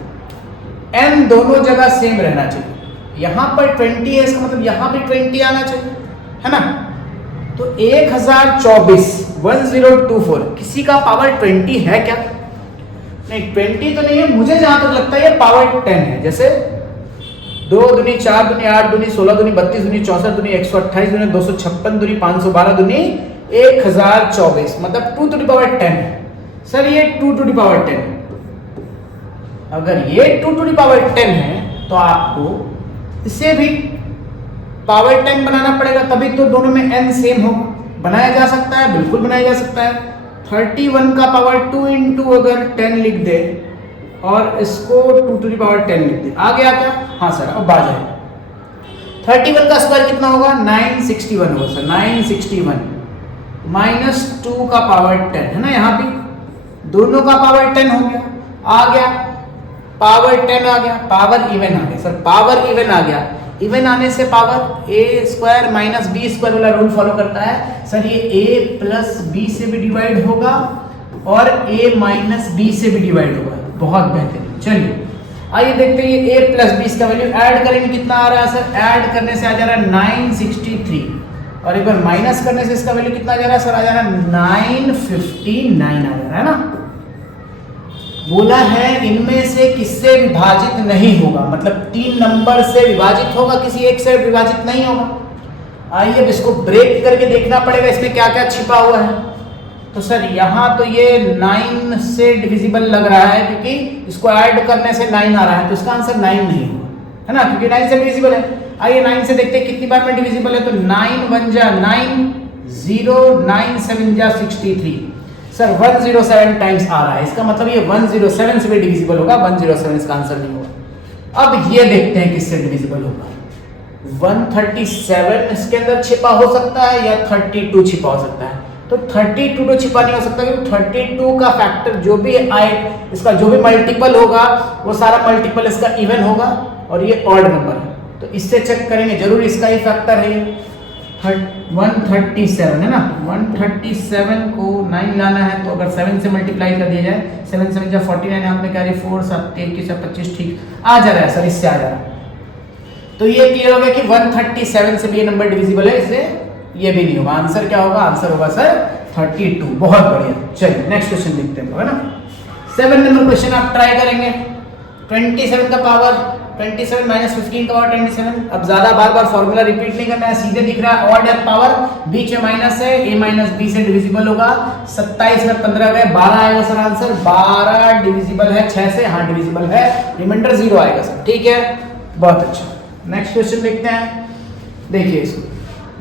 n दोनों जगह सेम रहना चाहिए। यहां पर 20 है, इसका मतलब यहां भी 20 आना चाहिए, है ना। तो 1024 किसी का पावर 20 है क्या? नहीं, 20 तो नहीं है। मुझे जहां तक लगता है ये पावर 10 है। जैसे 2 दूनी 4 दूनी 8 दूनी 16 दूनी 32 दूनी 64 दूनी 128 दूनी 256 दूनी 512 दूनी 1024, मतलब 2 टू द पावर 10 है। सर ये 2 टू द पावर 10, अगर ये 2 टू द पावर 10 है तो आपको इसे भी पावर 10 बनाना पड़ेगा, तभी तो दोनों में n सेम हो। बनाया जा सकता है, बिल्कुल बनाया जा सकता है। 31 का पावर 2 इंटू अगर 10 लिख दे और इसको 2 टू द पावर 10 लिख दे, आ गया क्या? हाँ सर, अब आ जाए। 31 का स्क्वायर कितना होगा? 961 होगा सर। 961 माइनस 2 का पावर 10 है ना, यहाँ भी दोनों का पावर 10 हो गया, आ गया पावर 10 आ गया, पावर इवन आ गया सर। पावर इवन आ गया, इवन आने से पावर ए स्क्वायर माइनस बी स्क्वायर वाला रूल फॉलो करता है सर। ये ए प्लस बी से भी डिवाइड होगा और ए माइनस बी से भी डिवाइड होगा। बहुत बेहतरीन। चलिए आइए देखते हैं ये a प्लस बी इसका वैल्यू ऐड करेंगे कितना आ रहा है सर। ऐड करने से आ जा रहा है 963 और एक बार माइनस करने से इसका वैल्यू कितना आ जा रहा है सर? आ जा रहा है 959 आ जा रहा है ना। बोला है इनमें से किससे विभाजित नहीं होगा, मतलब 3 नंबर से विभाजित होगा, किसी एक से विभाजित नहीं होगा। आइए अब इसको ब्रेक करके देखना पड़ेगा इसमें क्या क्या छिपा हुआ है। तो सर यहाँ तो ये 9 से डिविजिबल लग रहा है क्योंकि इसको ऐड करने से 9 आ रहा है, तो इसका आंसर 9 नहीं होगा, है ना, क्योंकि 9 से डिविजिबल है। आइए 9 से देखते हैं कितनी बार में डिविजिबल है। तो 9 1 जा 9, 0 9 7 जा 63 सर 107 टाइम्स आ रहा है। इसका मतलब ये 107 से भी डिविजिबल होगा, 107 इसका आंसर नहीं होगा। अब ये देखते हैं किससे डिविजिबल होगा। 137 इसके अंदर छिपा हो सकता है या 32 छिपा हो सकता है। तो 32 तो छिपा नहीं हो सकता क्योंकि 32 का फैक्टर जो भी आए, इसका जो भी मल्टीपल होगा वो सारा मल्टीपल इसका इवन होगा और ये ऑड नंबर है, तो इससे चेक करेंगे जरूर इसका ही फैक्टर है ये 137 है ना। 137 को 9 लाना है तो अगर 7 से मल्टीप्लाई कर दिया जाए, 7 7 जा 49, यहाँ पे कैरी 4 7 21 25 ठीक आ जा रहा है सर, इससे आ जा रहा है। तो ये क्लियर हो गया कि 137 से भी ये नंबर डिविजिबल है, इससे ये भी नहीं होगा। आंसर क्या होगा? आंसर होगा सर 32। बहुत बढ़िया। चलिए नेक्स्ट क्वेश्चन देखते हैं, है ना। 7 नंबर क्वेश्चन आप ट्राई करेंगे। 27 का पावर 27 माइनस 15 का पावर 27। अब ज्यादा बार बार फॉर्मूला रिपीट नहीं करना है, सीधे दिख रहा है ऑड है पावर, बीच में माइनस है, a माइनस बी से डिविजिबल होगा। 27 में 15 गए, 12 आएगा सर आंसर। 12 डिविजिबल है 6 से, हाँ डिविजिबल है, रिमाइंडर 0 आएगा सर, ठीक है, बहुत अच्छा। नेक्स्ट क्वेश्चन देखते हैं। देखिए इसको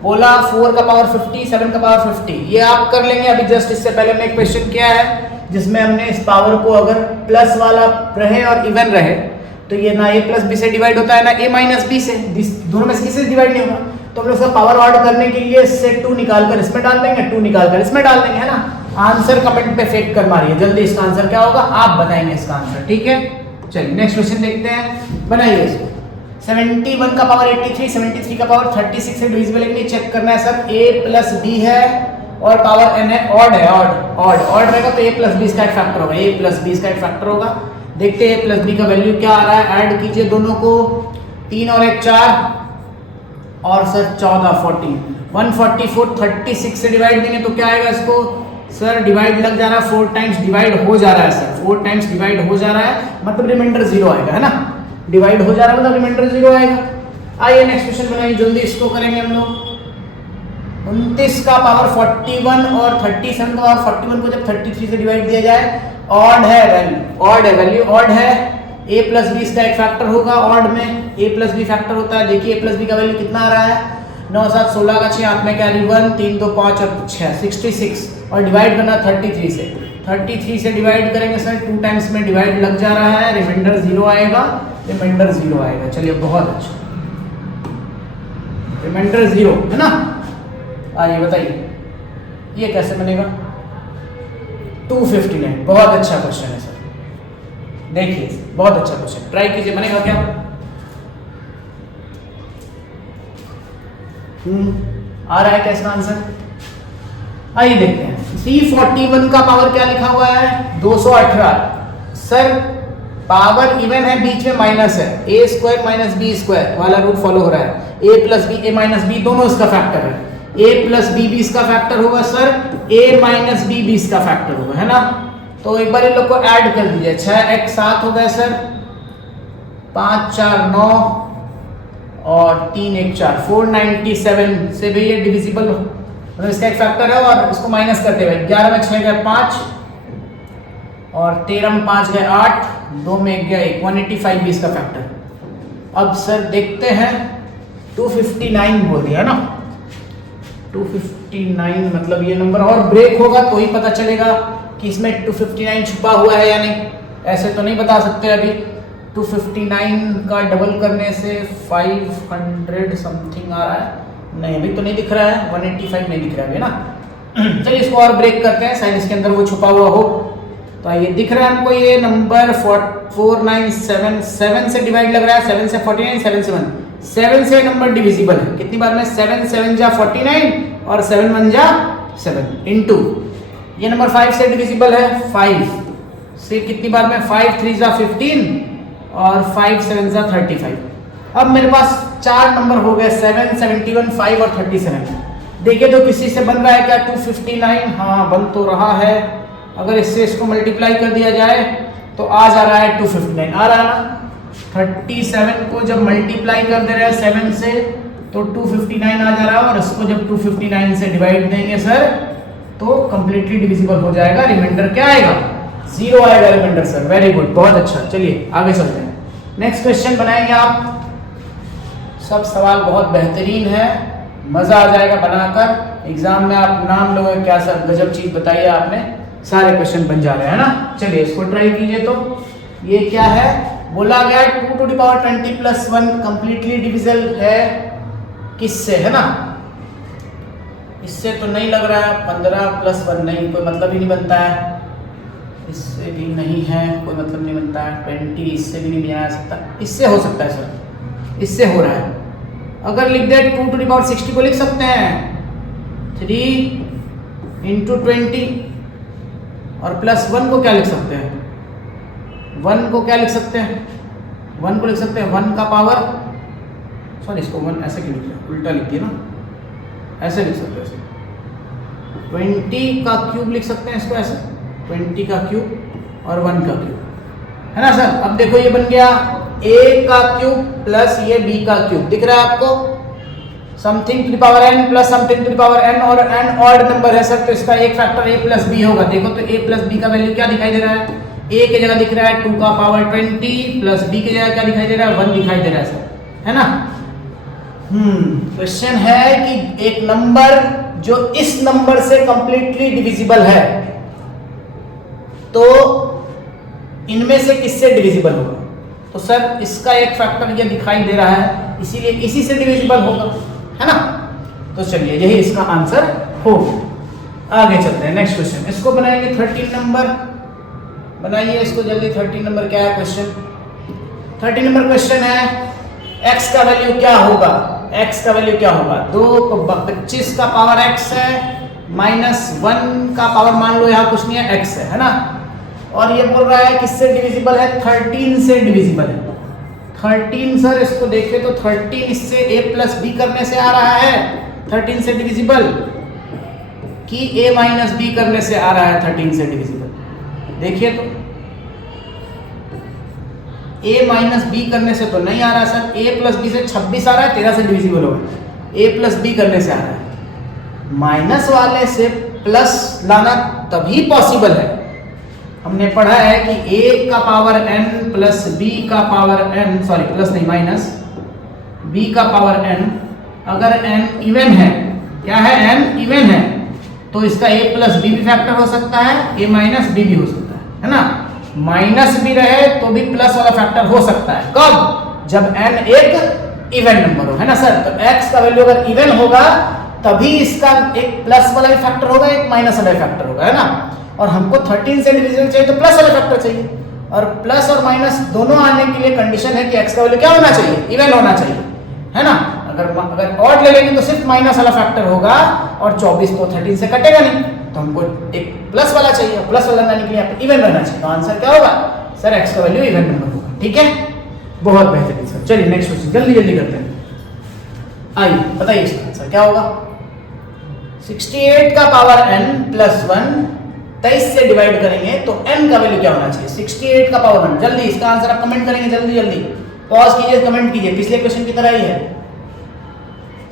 बोला 4 का पावर 50, 7 का पावर 50, ये आप कर लेंगे। अभी जस्ट इससे पहले हमने एक क्वेश्चन किया है जिसमें हमने इस पावर को अगर प्लस वाला रहे और इवन रहे तो ये ना a प्लस बी से डिवाइड होता है ना a माइनस बी से, दोनों में से किसी से डिवाइड नहीं होगा। तो हम लोग इसका पावर ऑड करने के लिए इससे 2 निकालकर इसमें डाल देंगे, 2 निकालकर इसमें डाल देंगे, है ना। आंसर कमेंट पे फेंक कर मारिए जल्दी, इसका आंसर क्या होगा आप बताएंगे इसका आंसर, ठीक है। चलिए नेक्स्ट क्वेश्चन देखते हैं, बनाइए इसको। 71 का पावर 83, 73 का पावर 36 से डिविजिबल है, चेक करना है सर। a प्लस बी है और पावर n है, ऑड है, ऑड रहेगा तो a प्लस बी इसका एक फैक्टर होगा, a प्लस बी इसका एक फैक्टर होगा। देखते हैं a प्लस बी का वैल्यू क्या आ रहा है। ऐड कीजिए दोनों को, 3 और 1 4 और सर 14 14, 144 36 से डिवाइड देंगे तो क्या आएगा इसको सर? डिवाइड लग जा रहा है, 4 टाइम्स डिवाइड हो जा रहा है सर, 4 टाइम्स डिवाइड हो जा रहा है, मतलब रिमाइंडर 0 आएगा, है ना। डिवाइड हो जा रहा है मतलब रिमाइंडर 0 आएगा। आइए नेक्स्ट क्वेश्चन बनाइए, जल्दी इसको करेंगे हम लोग। 29 का पावर 41 और 37 का पावर 41 को जब 33 से डिवाइड दिया जाए, ऑड है वैल्यू ऑड है, a प्लस बी इसका एक फैक्टर होगा, ऑड में a प्लस बी फैक्टर होता है। देखिए a प्लस बी का वैल्यू कितना आ रहा है? 9 7 16 का 6, हाथ में कैरी 1, 3 2 5 और 6 66 और डिवाइड करना 33 से। 33 से डिवाइड करेंगे सर, 2 टाइम्स में डिवाइड लग जा रहा है, रिमाइंडर 0 आएगा, रिमाइंडर 0 आएगा। चलिए बहुत अच्छा, रिमाइंडर 0 है ना। आइए बताइए ये कैसे बनेगा? 259, बहुत अच्छा क्वेश्चन है सर, देखिए बहुत अच्छा क्वेश्चन, ट्राई कीजिए, बनेगा क्या? आ रहा है क्या इसका आंसर? आइए देखते हैं। D41 का पावर क्या लिखा हुआ है 218। सर पावर इवन है, बीच में माइनस है, A square minus B square वाला रूल फॉलो हो रहा है। ए प्लस बी, ए माइनस बी दोनों इसका फैक्टर है। ए प्लस बी भी इसका फैक्टर होगा सर, ए माइनस बी भी इसका फैक्टर होगा, है ना। तो एक बार इन लोग को ऐड कर दीजिए। 6x 7 हो गया सर, 5 4 9 और 3 1 4 497 से भी ये डिविजिबल, मतलब इसका एक फैक्टर है। और इसको माइनस करते हुए 11 में 6 गए 5 और 13 में 5 गए 8, 2 में 1 गया 1, 185 भी इसका फैक्टर। अब सर देखते हैं 259 बोल दिया ना, 259 मतलब ये नंबर और ब्रेक होगा तो ही पता चलेगा कि इसमें 259 छुपा हुआ है या नहीं। ऐसे तो नहीं बता सकते अभी। 259 का डबल करने से 500 समथिंग आ रहा है, नहीं अभी तो नहीं दिख रहा है, 185 नहीं दिख रहा है अभी ना। चलिए इसको और ब्रेक करते हैं, शायद इसके अंदर वो छुपा हुआ हो। तो ये दिख रहा है हमको, ये नंबर 4977 से डिवाइड लग रहा है, 7 से 49, 7 से 1, 7 से नंबर डिविजिबल है कितनी बार में, 7 7 जा 49 और 7 1 जा 7 इनटू ये नंबर 5 से डिविजिबल है, 5 से कितनी बार में, 5 3 जा 15 और 5 7 जा 35। अब मेरे पास 4 नंबर हो गए, 7 71 5 और 37। देखिए तो किसी से बन रहा है क्या 259, हाँ बन तो रहा है। अगर इससे इसको मल्टीप्लाई कर दिया जाए तो आ जा रहा है 259 आ रहा है ना। 37 को जब मल्टीप्लाई कर दे रहे हैं 7 से तो 259 आ जा रहा है, और इसको जब 259 से डिवाइड देंगे सर तो कंप्लीटली डिविजिबल हो जाएगा। रिमाइंडर क्या आएगा, 0 आएगा रिमाइंडर सर। वेरी गुड, बहुत अच्छा। चलिए आगे चलते हैं, नेक्स्ट क्वेश्चन बनाएंगे आप। सब सवाल बहुत बेहतरीन है, मजा आ जाएगा बनाकर। एग्जाम में आप नाम लोगे क्या सर गजब चीज बताइए आपने, सारे क्वेश्चन बन जा रहे हैं ना। चलिए इसको ट्राई कीजिए। तो ये क्या है, बोला गया 2 to the power 20 plus 1 completely divisible है किससे, है ना। इससे तो नहीं लग रहा है, 15 + 1 नहीं, कोई मतलब ही नहीं बनता है। इससे भी नहीं है, कोई मतलब नहीं बनता है। 20 इससे भी नहीं बनाया सकता, इससे हो सकता है सर, इससे हो रहा है। अगर लिख दे 2 to the power 60 को लिख सकते हैं 3 × 20 और +1 को क्या लिख सकते हैं, 1 को क्या लिख सकते हैं, 1 को लिख सकते हैं 1 का पावर, सॉरी इसको 1 ऐसे क्यों लिख दिया, उल्टा लिख दिया ना, ऐसे लिख सकते हैं। 20 का क्यूब लिख सकते हैं इसको ऐसे, 20 का क्यूब और 1 का क्यूब, है ना सर। अब देखो ये बन गया a का क्यूब प्लस ये b का क्यूब, दिख रहा है आपको, something to the power n plus something to the power n, और n ऑड नंबर है सर तो इसका एक फैक्टर a प्लस b होगा। देखो तो a प्लस b का वैल्यू क्या दिखाई दे रहा है, a की जगह दिख रहा है 2 का पावर 20 प्लस b की जगह क्या दिखाई दे रहा है 1 दिखाई दे रहा है सर, है ना। क्वेश्चन है कि एक नंबर जो इस नंबर से कंप्लीटली डिविजिबल है तो इनमें से किससे डिविजिबल होगा। तो सर इसका एक फैक्टर ये दिखाई दे रहा है, इसीलिए इसी से डिविजिबल होगा, है ना। तो चलिए यही इसका आंसर होगा। आगे चलते हैं नेक्स्ट क्वेश्चन, इसको बनाएंगे 13 नंबर, बनाइए इसको जल्दी। 13 नंबर क्या है क्वेश्चन, 13 नंबर क्वेश्चन है x का वैल्यू क्या होगा, x का वैल्यू क्या होगा। 25 का पावर x है -1 का पावर मान लो यहाँ कुछ नहीं है x है ना। और ये बोल रहा है किससे डिविजिबल है, 13 से डिविजिबल है। 13 सर इसको देखिए तो 13 इससे a प्लस b करने से आ रहा है 13 से डिविजिबल, कि a माइनस b करने से आ रहा है 13 से डिविजिबल। देखिए तो a माइनस b करने से तो नहीं आ रहा सर, a प्लस b से 26 आ रहा है 13 से डिविजिबल होगा, a प्लस b करने से आ रहा है। माइनस वाले से प्लस लाना तभी पॉसिबल है, हमने पढ़ा है कि a का पावर n प्लस b का पावर n, सॉरी प्लस नहीं माइनस, b का पावर n, अगर n इवन है, क्या है n इवन है तो इसका a प्लस b भी फैक्टर हो सकता है, a माइनस b भी हो सकता है ना। माइनस भी रहे तो भी प्लस वाला फैक्टर हो सकता है, कब, जब n एक इवन नंबर हो, है ना सर। तो x का वैल्यू अगर इवन होगा तभी इसका एक प्लस वाला भी फैक्टर होगा, एक माइनस वाला भी फैक्टर होगा, है ना। और हमको 13 से डिविजिबल चाहिए तो प्लस वाला फैक्टर चाहिए, और प्लस और माइनस दोनों आने के लिए कंडीशन है कि x का वैल्यू क्या होना चाहिए, इवन होना चाहिए, है ना। अगर ऑड ले लेंगे तो सिर्फ माइनस वाला फैक्टर होगा और 24 तो 13 से कटेगा नहीं, तो तो हमको एक प्लस वाला चाहिए, प्लस वाला लाने के लिए यहाँ पे इवन रहना चाहिए। तो आंसर क्या होगा सर, x का वैल्यू इवन नंबर होगा। ठीक है, बहुत बेहतरीन सर। चलिए नेक्स्ट क्वेश्चन जल्दी जल्दी करते हैं। आइए बताइए इसका आंसर क्या होगा। 68 का पावर n प्लस 1 23 से डिवाइड करेंगे तो n का वैल्यू क्या होना चाहिए। 68 का पावर 1, जल्दी इसका आंसर आप कमेंट करेंगे, जल्दी जल्दी पॉज कीजिए, कमेंट कीजिए। पिछले क्वेश्चन की तरह ही है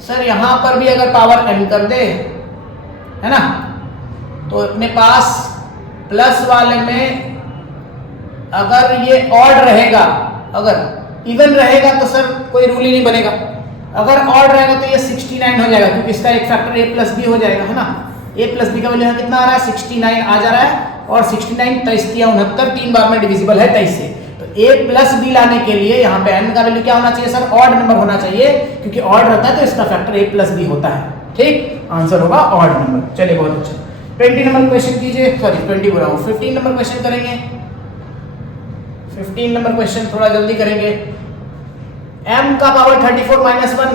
सर, यहां पर भी अगर पावर n कर दे है ना, तो अपने पास प्लस वाले में अगर ये ऑड रहेगा, अगर इवन रहेगा तो सर कोई रूल ही नहीं बनेगा। अगर ऑड रहेगा तो ये 69 हो जाएगा, क्योंकि इसका एक फैक्टर a प्लस बी हो जाएगा, है ना। a प्लस बी का वैल्यू कितना आ रहा है, 69 आ जा रहा है। और 69 23 या 69 3 बार में डिविजिबल है 23 से। तो a प्लस बी लाने के लिए यहाँ पे n का वैल्यू क्या होना चाहिए सर, ऑड नंबर होना चाहिए, क्योंकि ऑड रहता है तो इसका फैक्टर a प्लस बी होता है। ठीक, आंसर होगा ऑड नंबर। चलिए बहुत अच्छा। 20 नंबर क्वेश्चन कीजिए, सॉरी 20 बोल रहा हूँ, 15 नंबर क्वेश्चन करेंगे। 15 नंबर क्वेश्चन थोड़ा जल्दी करेंगे। m का पावर 34 माइनस 1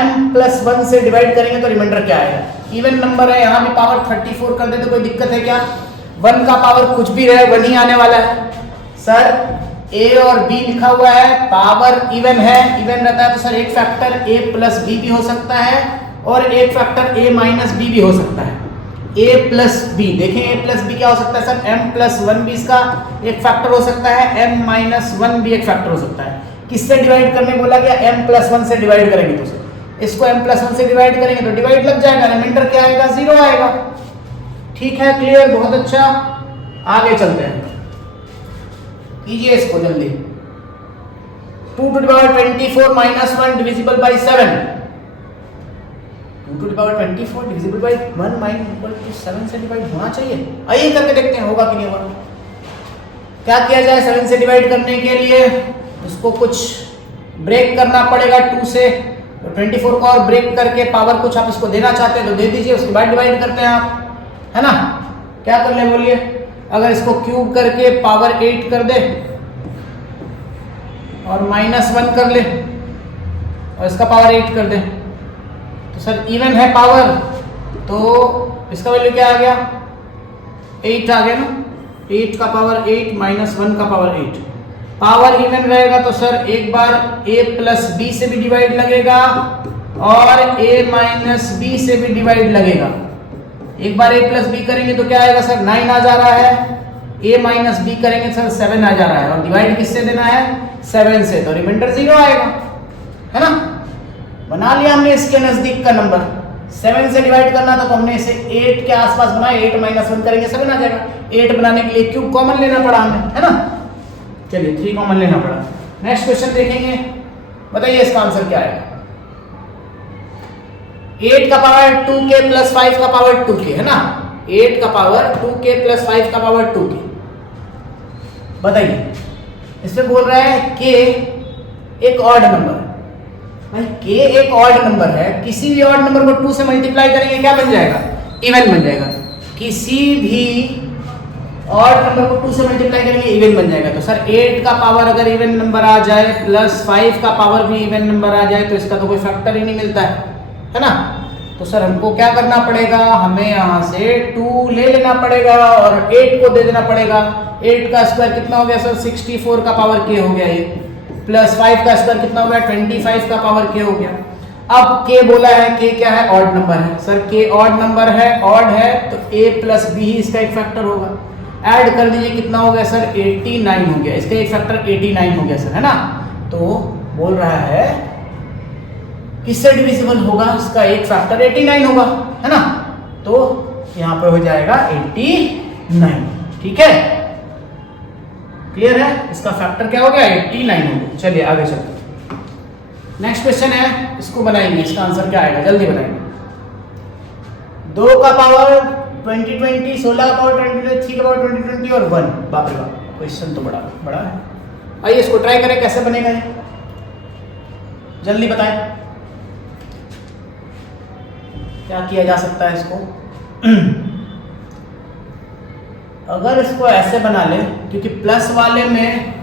m प्लस 1 से डिवाइड करेंगे तो रिमाइंडर क्या आएगा। इवन नंबर है, यहाँ भी पावर 34 कर दे तो कोई दिक्कत है क्या। 1 का पावर कुछ भी रहे 1 ही आने वाला है सर। a और b लिखा हुआ है, पावर इवन है, इवन रहता है तो सर एक फैक्टर a प्लस b भी हो सकता है और एक फैक्टर a माइनस b भी हो सकता है। a प्लस b, देखें a प्लस b क्या हो सकता है सर, m प्लस 1 भी इसका एक फैक्टर हो सकता है, m माइनस 1 भी एक फैक्टर हो सकता है। किससे डिवाइड करने बोला गया, m प्लस 1 से डिवाइड करेंगे तो सर इसको m प्लस 1 से डिवाइड करेंगे तो डिवाइड लग जाएगा, रिमाइंडर क्या आएगा, 0 आएगा। ठीक है, क्लियर, बहुत अच्छा। आगे चलते हैं, कीजिए इसको जल्दी। 2 टू द पावर 24 माइनस 1 divisible by 7। 2 to the power 24 divisible by 1 minus equal to 7 से डिवाइड होना चाहिए। आइए करके देखते हैं होगा कि नहीं होगा। क्या किया जाए 7 से डिवाइड करने के लिए, उसको कुछ ब्रेक करना पड़ेगा 2 से। तो 24 को और ब्रेक करके पावर कुछ आप इसको देना चाहते हैं तो दे दीजिए, उसके बाद डिवाइड करते हैं आप, है ना। क्या कर ले बोलिए, अगर इसको क्यूब करके पावर 8 कर दे और माइनस 1 कर ले और इसका पावर 8 कर दे तो सर इवन है पावर, तो इसका वैल्यू क्या आ गया, 8 आ गया ना। 8 का पावर 8 माइनस 1 का पावर 8। पावर इवन रहेगा तो सर एक बार a प्लस बी से भी डिवाइड लगेगा और a माइनस बी से भी डिवाइड लगेगा। एक बार a प्लस बी करेंगे तो क्या आएगा सर, 9 आ जा रहा है। a माइनस बी करेंगे सर 7 आ जा रहा है, और डिवाइड किससे देना है, 7 से, तो रिमाइंडर 0 आएगा, है ना। बना लिया हमने इसके नजदीक का नंबर। 7 से डिवाइड करना था तो हमने इसे 8 के आसपास बनाया, 8 माइनस 1 करेंगे 7 आ जाएगा। 8 बनाने के लिए क्यूब कॉमन लेना पड़ा हमें, है ना। चलिए 3 कॉमन लेना पड़ा। नेक्स्ट क्वेश्चन देखेंगे, बताइए इसका आंसर क्या आएगा। 8 का पावर 2k प्लस 5 का पावर 2k, है ना। 8 का पावर 2k प्लस 5 का पावर 2k। बताइए, इसमें बोल रहा है k एक ऑड नंबर है। भाई k एक ऑड नंबर है, किसी भी ऑड नंबर को 2 से मल्टीप्लाई करेंगे क्या बन जाएगा, इवन बन जाएगा। किसी भी ऑड नंबर को 2 से मल्टीप्लाई करेंगे इवन बन जाएगा। तो सर 8 का पावर अगर इवन नंबर आ जाए प्लस 5 का पावर भी इवन नंबर आ जाए तो इसका तो कोई फैक्टर ही नहीं मिलता है ना। तो सर हमको क्या करना पड़ेगा, हमें यहाँ से 2 ले लेना पड़ेगा और 8 को दे देना पड़ेगा। 8 का स्क्वायर कितना हो गया सर, 64 का पावर k हो गया ये, प्लस 5 का स्क्वायर कितना हो गया, 25 का पावर k हो गया। अब k बोला है, k क्या है, ऑड नंबर है सर। k ऑड नंबर है, ऑड है तो a प्लस b ही इसका एक फैक्टर होगा। ऐड कर दीजिए, कितना हो गया सर, 89 हो गया, इसका एक फैक्टर 89 हो गया सर, है ना। तो बोल रहा है किससे डिविजिबल होगा, इसका एक फैक्टर 89 होगा, है ना। तो यहाँ पे हो जाएगा 89, ठीक है, क्लियर है। इसका फैक्टर क्या हो गया, 89 हो गया। चलिए आगे चलते हैं। नेक्स्ट क्वेश्चन है, इसको बनाएंगे, इसका आंसर क्या आएगा, जल्दी बनाएंगे। 2 का पावर 2020, 16 का पावर 20, 3 का पावर 2020 और 1। बाप रे बाप, क्वेश्चन तो बड़ा है। आइए इसको ट्राई करें, कैसे बनेगा ये, जल्दी बताएं क्या किया जा सकता है इसको। अगर इसको ऐसे बना ले, क्योंकि प्लस वाले में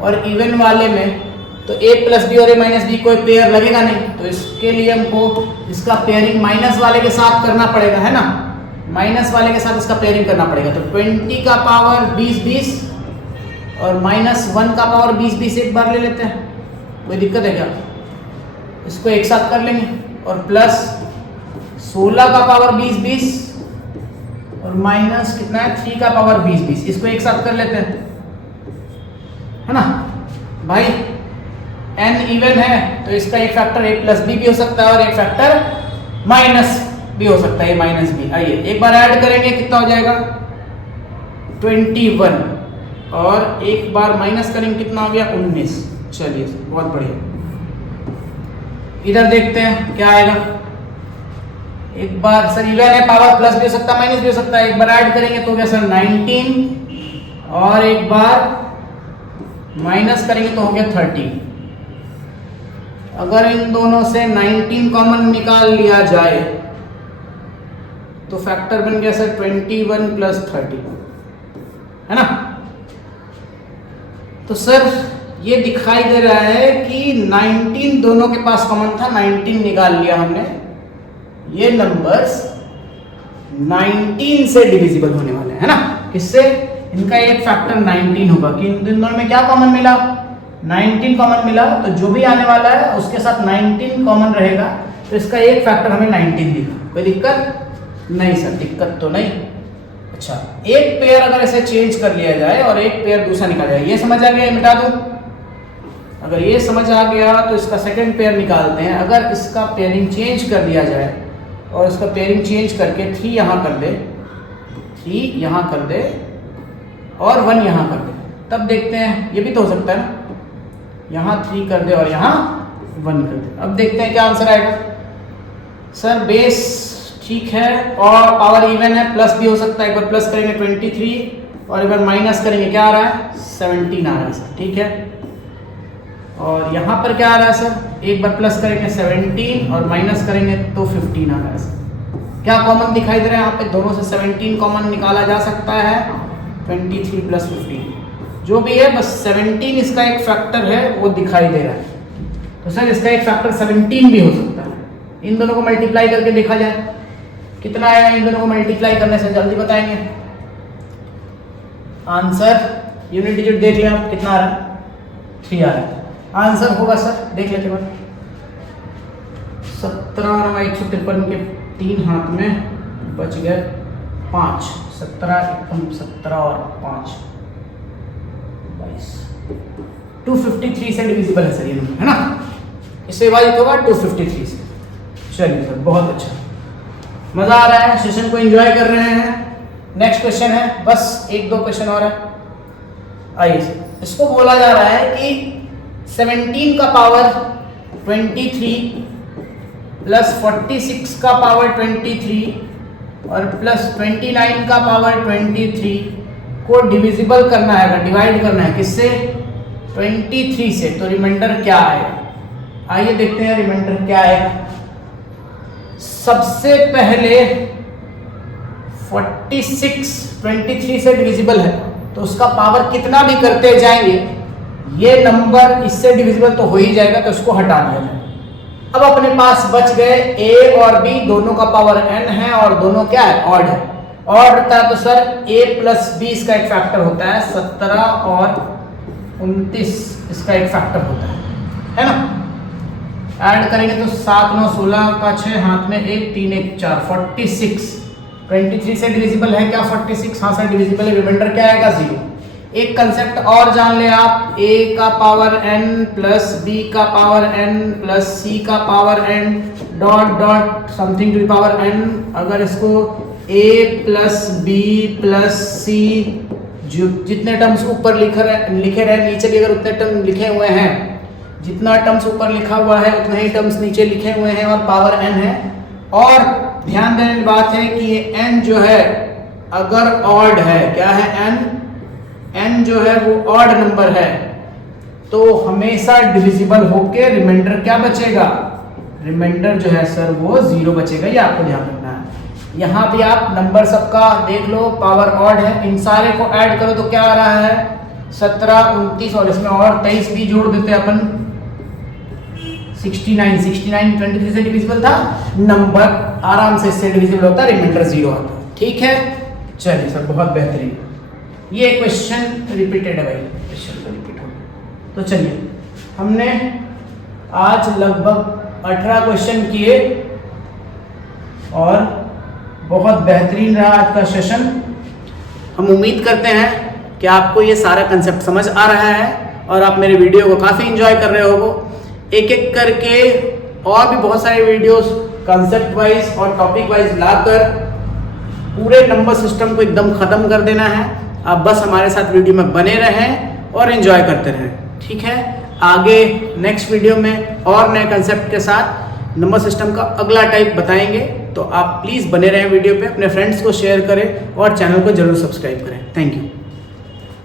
और इवन वाले में तो a प्लस बी और a माइनस बी कोई पेयर लगेगा नहीं, तो इसके लिए हमको इसका पेयरिंग माइनस वाले के साथ करना पड़ेगा, है ना, माइनस वाले के साथ इसका पेयरिंग करना पड़ेगा। तो 20 का पावर 20 और -1 का पावर 20 एक बार ले लेते हैं, कोई दिक्कत है क्या? इसको एक साथ कर लेंगे, और प्लस 16 का पावर 20 और माइनस कितना है 3 का पावर 20 इसको एक साथ कर लेते हैं, है ना भाई। n इवन है तो इसका एक फैक्टर a प्लस बी भी हो सकता है और एक फैक्टर माइनस भी हो सकता है, माइनस बी। आइए एक बार ऐड करेंगे, कितना हो जाएगा 21 और एक बार माइनस करेंगे, कितना हो गया 19। चलिए बहुत बढ़िया, इधर देखते हैं क्या आएगा। एक बार सर इवन है, पावर प्लस भी हो सकता है माइनस भी हो सकता है, एक बार ऐड करेंगे तो हो गया सर 19 और एक बार माइनस करेंगे तो हो गया 30। अगर इन दोनों से 19 कॉमन निकाल लिया जाए तो फैक्टर बन गया सर 21 प्लस 30, है ना। तो सर ये दिखाई दे रहा है कि 19 दोनों के पास कॉमन था, 19 निकाल लिया हमने। ये नंबर्स 19 से डिविजिबल होने वाले हैं, है ना। किससे? इनका एक फैक्टर 19 होगा कि इन दोनों में क्या कॉमन मिला, 19 कॉमन मिला, तो जो भी आने वाला है उसके साथ 19 कॉमन रहेगा, तो इसका एक फैक्टर हमें 19 दिखा। कोई दिक्कत नहीं सर, दिक्कत तो नहीं। अच्छा, एक पेयर अगर ऐसे चेंज कर लिया जाए और एक पेयर दूसरा निकाल जाए, ये समझ आ गया, मिटा दूं। अगर ये समझ आ गया तो इसका सेकंड पेयर निकालते हैं। अगर इसका पेयरिंग चेंज कर दिया जाए और इसका पेयरिंग चेंज करके 3 यहाँ कर दे, 3 यहाँ कर दे और 1 यहाँ कर दे, तब देखते हैं, ये भी तो हो सकता है ना, यहाँ 3 कर दे और यहाँ 1 कर दे। अब देखते हैं क्या आंसर आएगा। सर बेस ठीक है और पावर इवन है, प्लस भी हो सकता है। एक बार प्लस करेंगे 23 और एक बार माइनस करेंगे, क्या आ रहा है 17 आ रहा है सर, ठीक है। और यहाँ पर क्या आ रहा है सर, एक बार प्लस करेंगे 17 और माइनस करेंगे तो 15 आ रहा है सर। क्या कॉमन दिखाई दे रहा है यहाँ पे, दोनों से 17 कॉमन निकाला जा सकता है, 23 प्लस 15 जो भी है, बस 17 इसका एक फैक्टर है वो दिखाई दे रहा है। तो सर इसका एक फैक्टर 17 भी हो सकता है। इन दोनों को मल्टीप्लाई करके देखा जाए कितना आएगा, इन दोनों को मल्टीप्लाई करने से जल्दी बताएंगे आंसर। यूनिट डिजिट देख लिया आप, कितना आ रहा है 3 आ रहा है। आंसर होगा सर, देख लेते हैं 17 और 153 के 3 हाथ में बच गए 5, 17 और 5 22, 253 से डिविजिबल है सर ये नंबर, है ना। इससे विभाजित होगा 253 से। चलिए सर बहुत अच्छा, मजा आ रहा है, सेशन को एंजॉय कर रहे हैं। नेक्स्ट क्वेश्चन है, बस 1-2 क्वेश्चन और है। आइए सर, इसको बोला जा रहा है कि 17 का पावर 23 प्लस 46 का पावर 23 और प्लस 29 का पावर 23 को डिविजिबल करना है, डिवाइड करना है किससे, 23 से। तो रिमाइंडर क्या है, आइए देखते हैं रिमाइंडर क्या है। सबसे पहले 46 23 से डिविजिबल है, तो उसका पावर कितना भी करते जाएंगे ये नंबर इससे डिविजिबल तो हो ही जाएगा, तो इसको हटा दिया जाए। अब अपने पास बच गए a और b, दोनों का पावर n है और दोनों क्या है, ऑड है। ऑड होता है तो सर a प्लस b इसका एक फैक्टर होता है, 17 और 29 इसका एक फैक्टर होता है ना। ऐड करेंगे तो 7 9 16 का 6 हाथ में 1 3 1 4 46। 23 से डिविजिबल है क्या 46? हाँ सर डिविजिबल है। रिमाइंडर क्या आएगा 0। एक कंसेप्ट और जान ले आप, a का पावर n प्लस b का पावर n प्लस c का power n dot dot something to the power n। अगर इसको a plus b plus c जो जितने टर्म्स ऊपर लिखे रहे नीचे भी अगर उतने टर्म लिखे हुए हैं, जितना टर्म्स ऊपर लिखा हुआ है उतने ही टर्म्स नीचे लिखे हुए हैं और पावर n है। और ध्यान देने की बात है कि ये n जो है अगर ऑड है, क्या है n जो है वो ऑड नंबर है, तो हमेशा डिविजिबल होके रिमाइंडर क्या बचेगा, रिमाइंडर जो है सर वो 0 बचेगा। ये आपको ध्यान रखना है। यहाँ भी आप नंबर सबका देख लो, पावर ऑड है, इन सारे को ऐड करो तो क्या आ रहा है 17 29 और इसमें और 23 भी जोड़ देते हैं अपन, 69 23 से डिविजिबल था, नंबर आराम से इससे डिविजिबल होता, रिमाइंडर 0 आता। ठीक है, चलिए सर, बहुत बेहतरीन। ये क्वेश्चन रिपीटेड है भाई, क्वेश्चन तो रिपीट हो गया। तो चलिए, हमने आज लगभग 18 क्वेश्चन किए और बहुत बेहतरीन रहा आज का सेशन। हम उम्मीद करते हैं कि आपको ये सारा कंसेप्ट समझ आ रहा है और आप मेरे वीडियो को काफ़ी एंजॉय कर रहे हो। एक एक करके और भी बहुत सारे वीडियोस कंसेप्ट वाइज और टॉपिक वाइज लाकर पूरे नंबर सिस्टम को एकदम ख़त्म कर देना है। आप बस हमारे साथ वीडियो में बने रहें और एंजॉय करते रहें। ठीक है, आगे नेक्स्ट वीडियो में और नए कंसेप्ट के साथ नंबर सिस्टम का अगला टाइप बताएंगे। तो आप प्लीज़ बने रहें वीडियो पे, अपने फ्रेंड्स को शेयर करें और चैनल को जरूर सब्सक्राइब करें। Thank you.